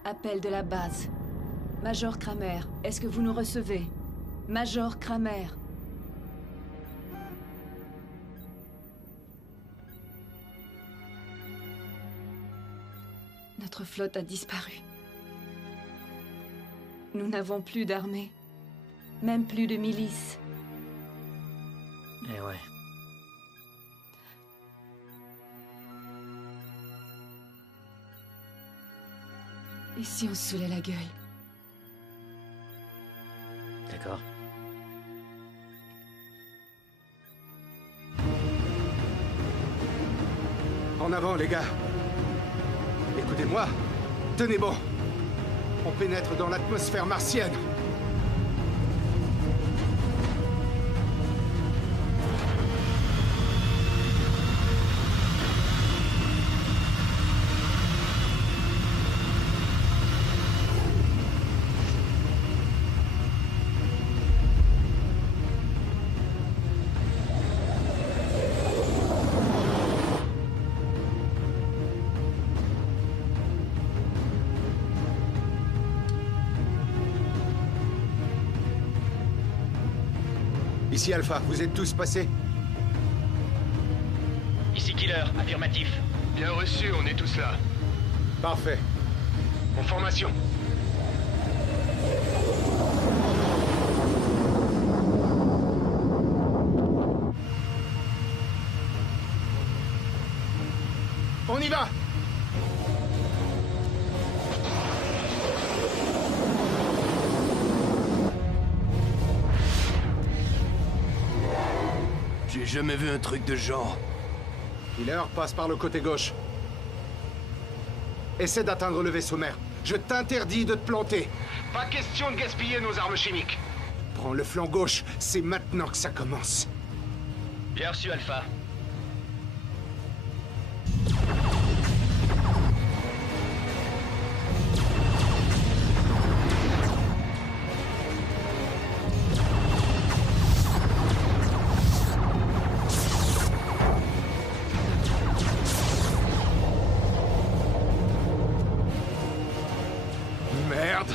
Appel de la base. Major Kramer, est-ce que vous nous recevez? Major Kramer. Notre flotte a disparu. Nous n'avons plus d'armée. Même plus de milices. Eh ouais. Et si on se saoulait la gueule? D'accord. En avant, les gars. Écoutez-moi. Tenez bon. On pénètre dans l'atmosphère martienne. Ici Alpha, vous êtes tous passés? Ici Killer, affirmatif. Bien reçu, on est tous là. Parfait. En formation. On y va! J'ai jamais vu un truc de genre. Killer, passe par le côté gauche. Essaie d'atteindre le vaisseau mère. Je t'interdis de te planter. Pas question de gaspiller nos armes chimiques. Prends le flanc gauche, c'est maintenant que ça commence. Bien reçu, Alpha. Merde.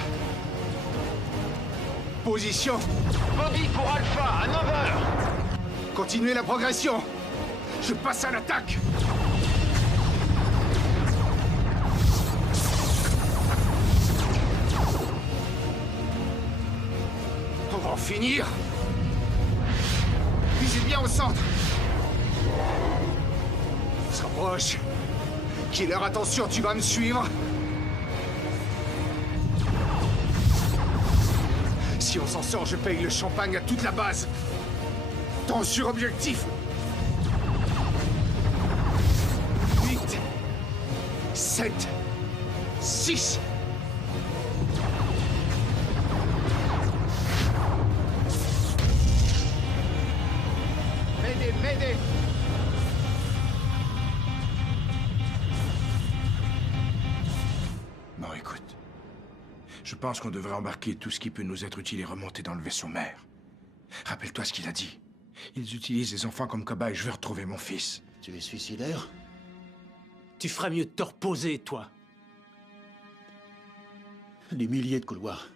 Position. Bobby pour Alpha, à 9h. Continuez la progression. Je passe à l'attaque. On va en finir. Visez bien au centre. On se rapproche. Killer, attention, tu vas me suivre. Si on s'en sort, je paye le champagne à toute la base. Temps sur objectif. 8, 7, 6. M'aidez, m'aidez. Bon, écoute. Je pense qu'on devrait embarquer tout ce qui peut nous être utile et remonter dans le vaisseau mère. Rappelle-toi ce qu'il a dit. Ils utilisent les enfants comme cobayes. Je veux retrouver mon fils. Tu es suicidaire? Tu ferais mieux de te reposer, toi. Des milliers de couloirs.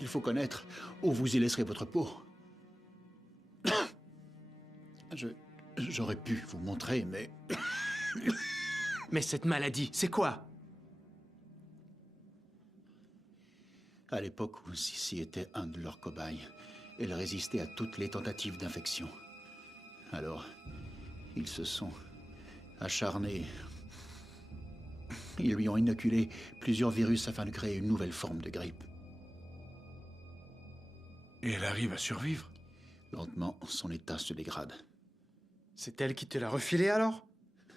Il faut connaître où vous y laisserez votre peau. J'aurais pu vous montrer, mais... Mais cette maladie, c'est quoi? À l'époque où Sissi était un de leurs cobayes, elle résistait à toutes les tentatives d'infection. Alors, ils se sont acharnés. Ils lui ont inoculé plusieurs virus afin de créer une nouvelle forme de grippe. Et elle arrive à survivre? Lentement, son état se dégrade. C'est elle qui te l'a refilé alors?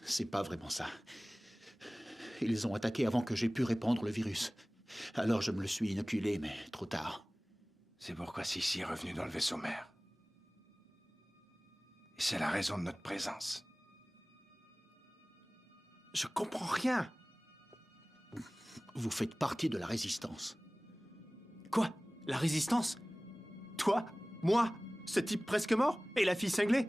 C'est pas vraiment ça. Ils ont attaqué avant que j'aie pu répandre le virus. Alors je me le suis inoculé, mais trop tard. C'est pourquoi Sissi est revenue dans le vaisseau mère. Et c'est la raison de notre présence. Je comprends rien. Vous faites partie de la résistance. Quoi? La résistance? Toi? Moi? Ce type presque mort? Et la fille cinglée?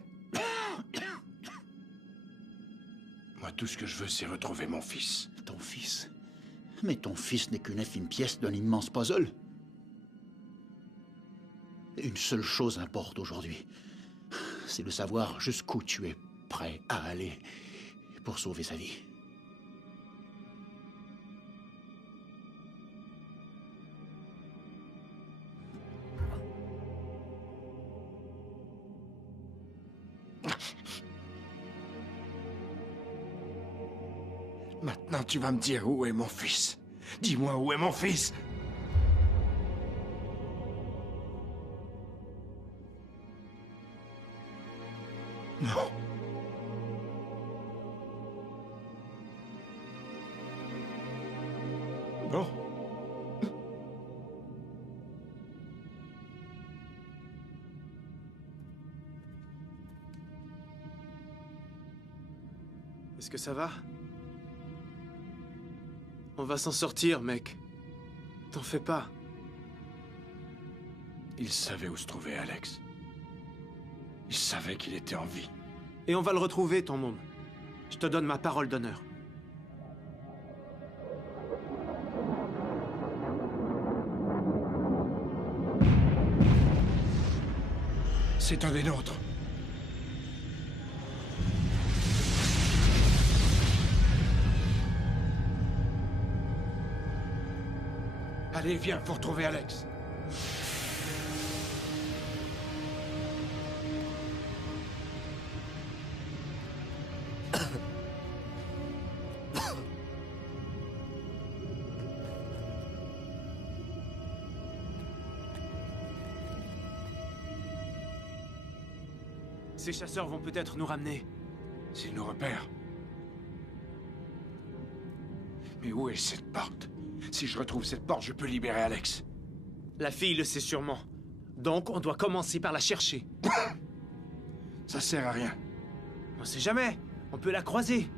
Moi, tout ce que je veux, c'est retrouver mon fils. Ton fils? Mais ton fils n'est qu'une infime pièce d'un immense puzzle. Une seule chose importe aujourd'hui. C'est de savoir jusqu'où tu es prêt à aller pour sauver sa vie. Maintenant, tu vas me dire où est mon fils. Dis-moi où est mon fils. Non. Non. Est-ce que ça va? On va s'en sortir, mec. T'en fais pas. Il savait où se trouvait Alex. Il savait qu'il était en vie. Et on va le retrouver, ton môme. Je te donne ma parole d'honneur. C'est un des nôtres. Allez, viens, faut retrouver Alex. Ces chasseurs vont peut-être nous ramener. S'ils nous repèrent. Mais où est cette porte? Si je retrouve cette porte, je peux libérer Alex. La fille le sait sûrement. Donc, on doit commencer par la chercher. Ça sert à rien. On sait jamais. On peut la croiser.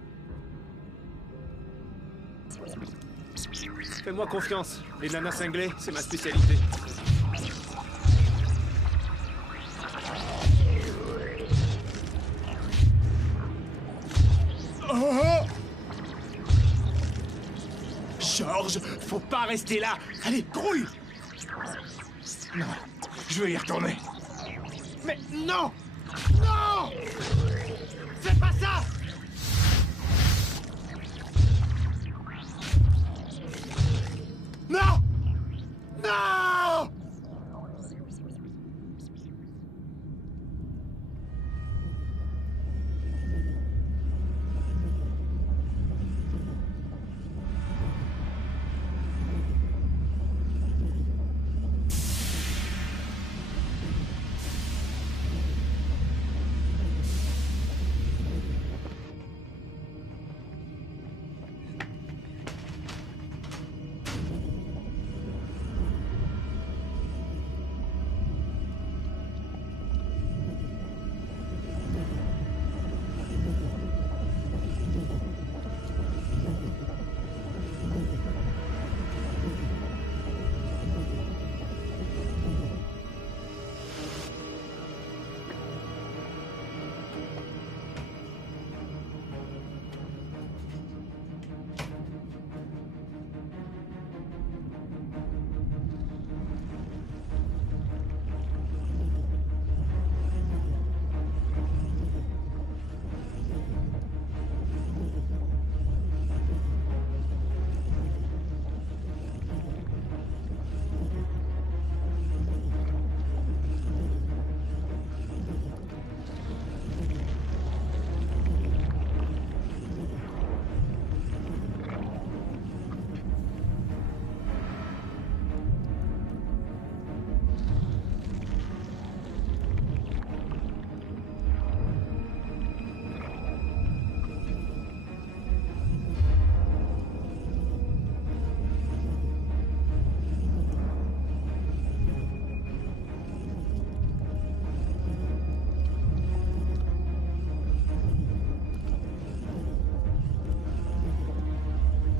Fais-moi confiance. Les nanas cinglées, c'est ma spécialité. Oh! George, faut pas rester là. Allez, grouille! Non, je vais y retourner. Mais non! Non! Fais pas ça! Non! Non!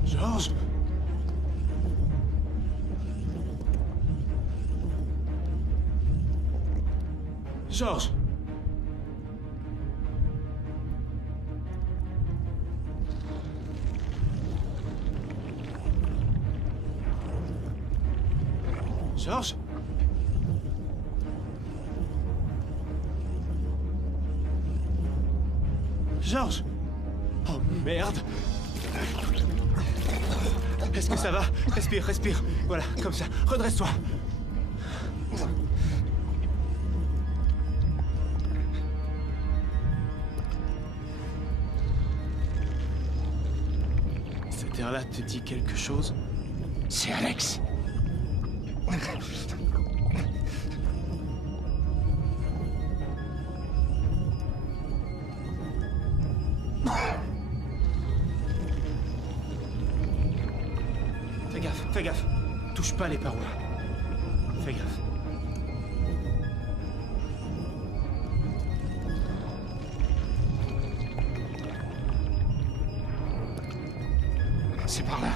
George? George? Georges? Georges? Oh merde! Est-ce que ça va? Respire, respire. Voilà, comme ça. Redresse-toi. Cet air-là te dit quelque chose? C'est Alex. Fais gaffe. Touche pas les parois. Fais gaffe. C'est par là.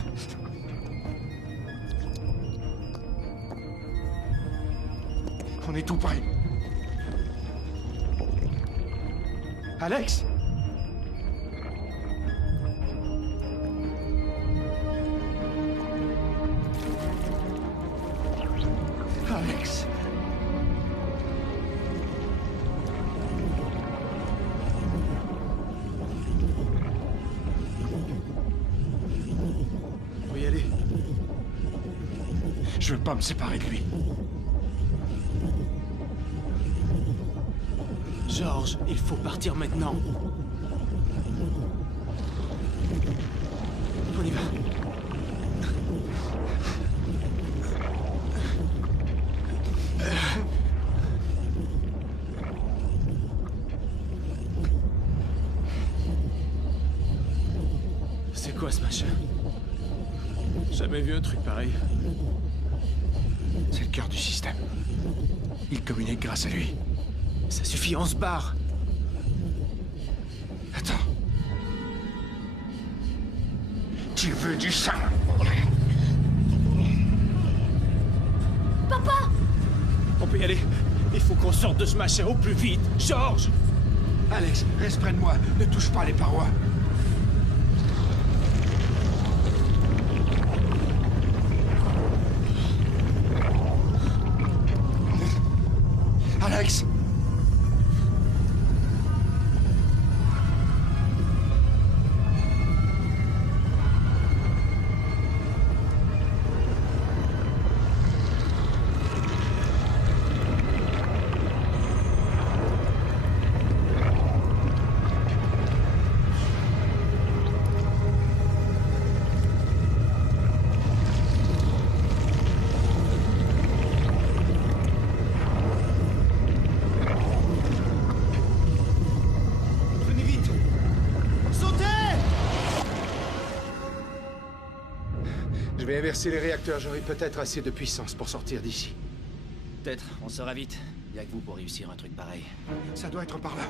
On est tout près. Alex? Alex. Faut y aller. Je veux pas me séparer de lui. Georges, il faut partir maintenant. On y va. C'est quoi ce machin? Jamais vu un truc pareil. C'est le cœur du système. Il communique grâce à lui. Ça suffit, on se barre. Attends. Tu veux du sang? Papa! On peut y aller. Il faut qu'on sorte de ce machin au plus vite. Georges! Alex, reste près de moi. Ne touche pas les parois. Alex! Je vais inverser les réacteurs, j'aurai peut-être assez de puissance pour sortir d'ici. Peut-être, on saura vite. Y'a que vous pour réussir un truc pareil. Ça doit être par là.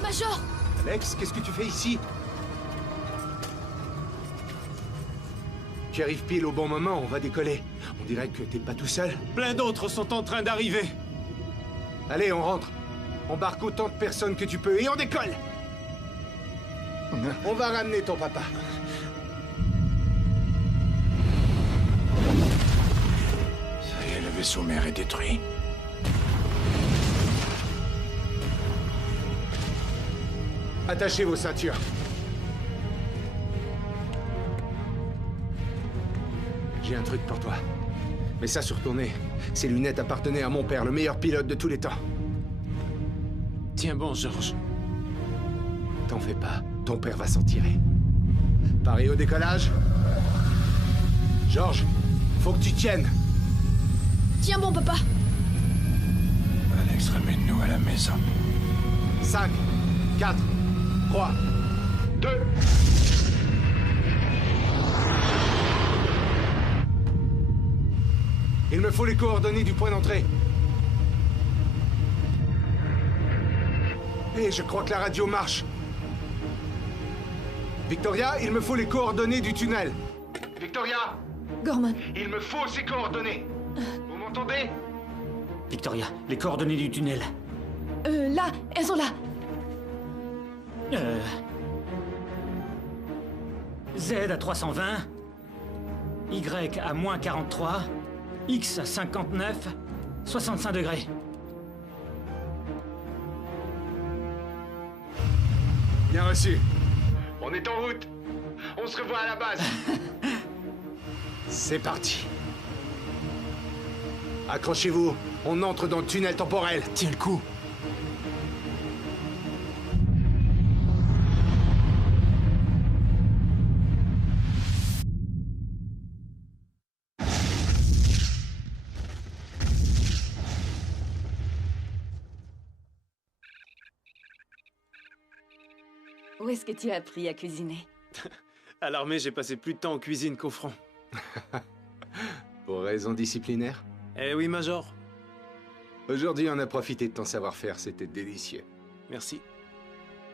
Major! Alex, qu'est-ce que tu fais ici? Tu arrives pile au bon moment, on va décoller. On dirait que t'es pas tout seul. Plein d'autres sont en train d'arriver. Allez, on rentre. Embarque autant de personnes que tu peux et on décolle! On va ramener ton papa. Ça y est, le vaisseau mère est détruit. Attachez vos ceintures. J'ai un truc pour toi. Mets ça sur ton nez. Ces lunettes appartenaient à mon père, le meilleur pilote de tous les temps. Tiens bon, Georges. T'en fais pas, ton père va s'en tirer. Pareil au décollage? Georges, faut que tu tiennes. Tiens bon, papa. Alex, ramène-nous à la maison. 5, 4, 3, 2... Il me faut les coordonnées du point d'entrée. Et je crois que la radio marche. Victoria, il me faut les coordonnées du tunnel. Victoria! Gorman. Il me faut ces coordonnées. Vous m'entendez? Victoria, les coordonnées du tunnel. Là, elles sont là. Z à 320, Y à moins 43, X à 59, 65 degrés. Bien reçu. On est en route. On se revoit à la base. C'est parti. Accrochez-vous. On entre dans le tunnel temporel. Tiens le coup. Où est-ce que tu as appris à cuisiner? À l'armée, j'ai passé plus de temps en cuisine qu'au front. Pour raison disciplinaire? Eh oui, Major. Aujourd'hui, on a profité de ton savoir-faire, c'était délicieux. Merci.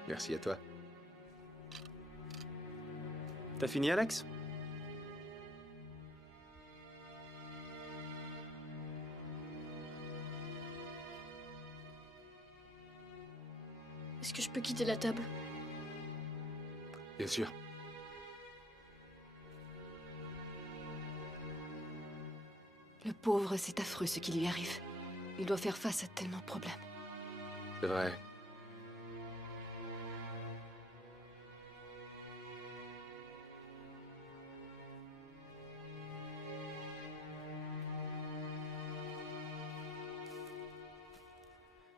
Merci à toi. T'as fini, Alex? Est-ce que je peux quitter la table? Bien sûr. Le pauvre, c'est affreux ce qui lui arrive. Il doit faire face à tellement de problèmes. C'est vrai.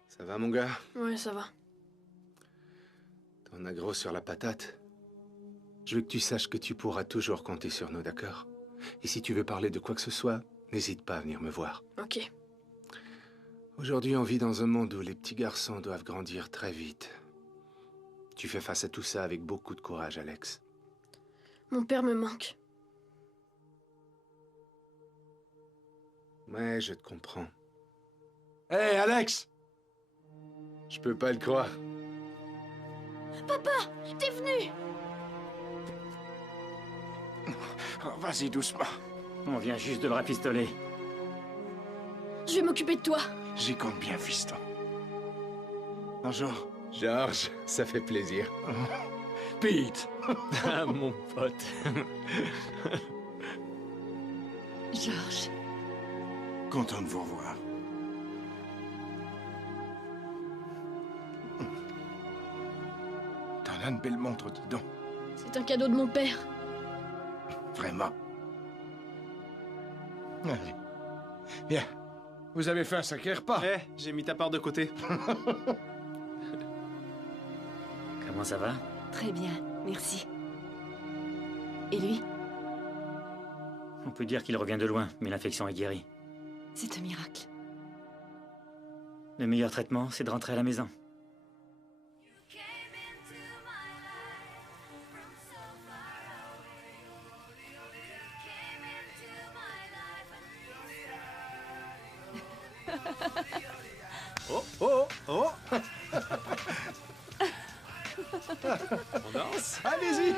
Ça va, mon gars? Ouais, ça va. T'en as gros sur la patate. Je veux que tu saches que tu pourras toujours compter sur nous, d'accord? Et si tu veux parler de quoi que ce soit, n'hésite pas à venir me voir. Ok. Aujourd'hui, on vit dans un monde où les petits garçons doivent grandir très vite. Tu fais face à tout ça avec beaucoup de courage, Alex. Mon père me manque. Ouais, je te comprends. Hé, hey, Alex! Je peux pas le croire. Papa, t'es venu! Oh, vas-y doucement. On vient juste de le rafistoler. Je vais m'occuper de toi. J'y compte bien, fiston. Bonjour. George, ça fait plaisir. Pete. Ah, mon pote. George. Content de vous revoir. T'en as une belle montre, dis donc. C'est un cadeau de mon père. Vraiment. Allez. Bien. Vous avez fait un sacré repas. Eh, j'ai mis ta part de côté. Comment ça va? Très bien, merci. Et lui? On peut dire qu'il revient de loin, mais l'infection est guérie. C'est un miracle. Le meilleur traitement, c'est de rentrer à la maison. Oh, oh, oh. On danse? Allez-y.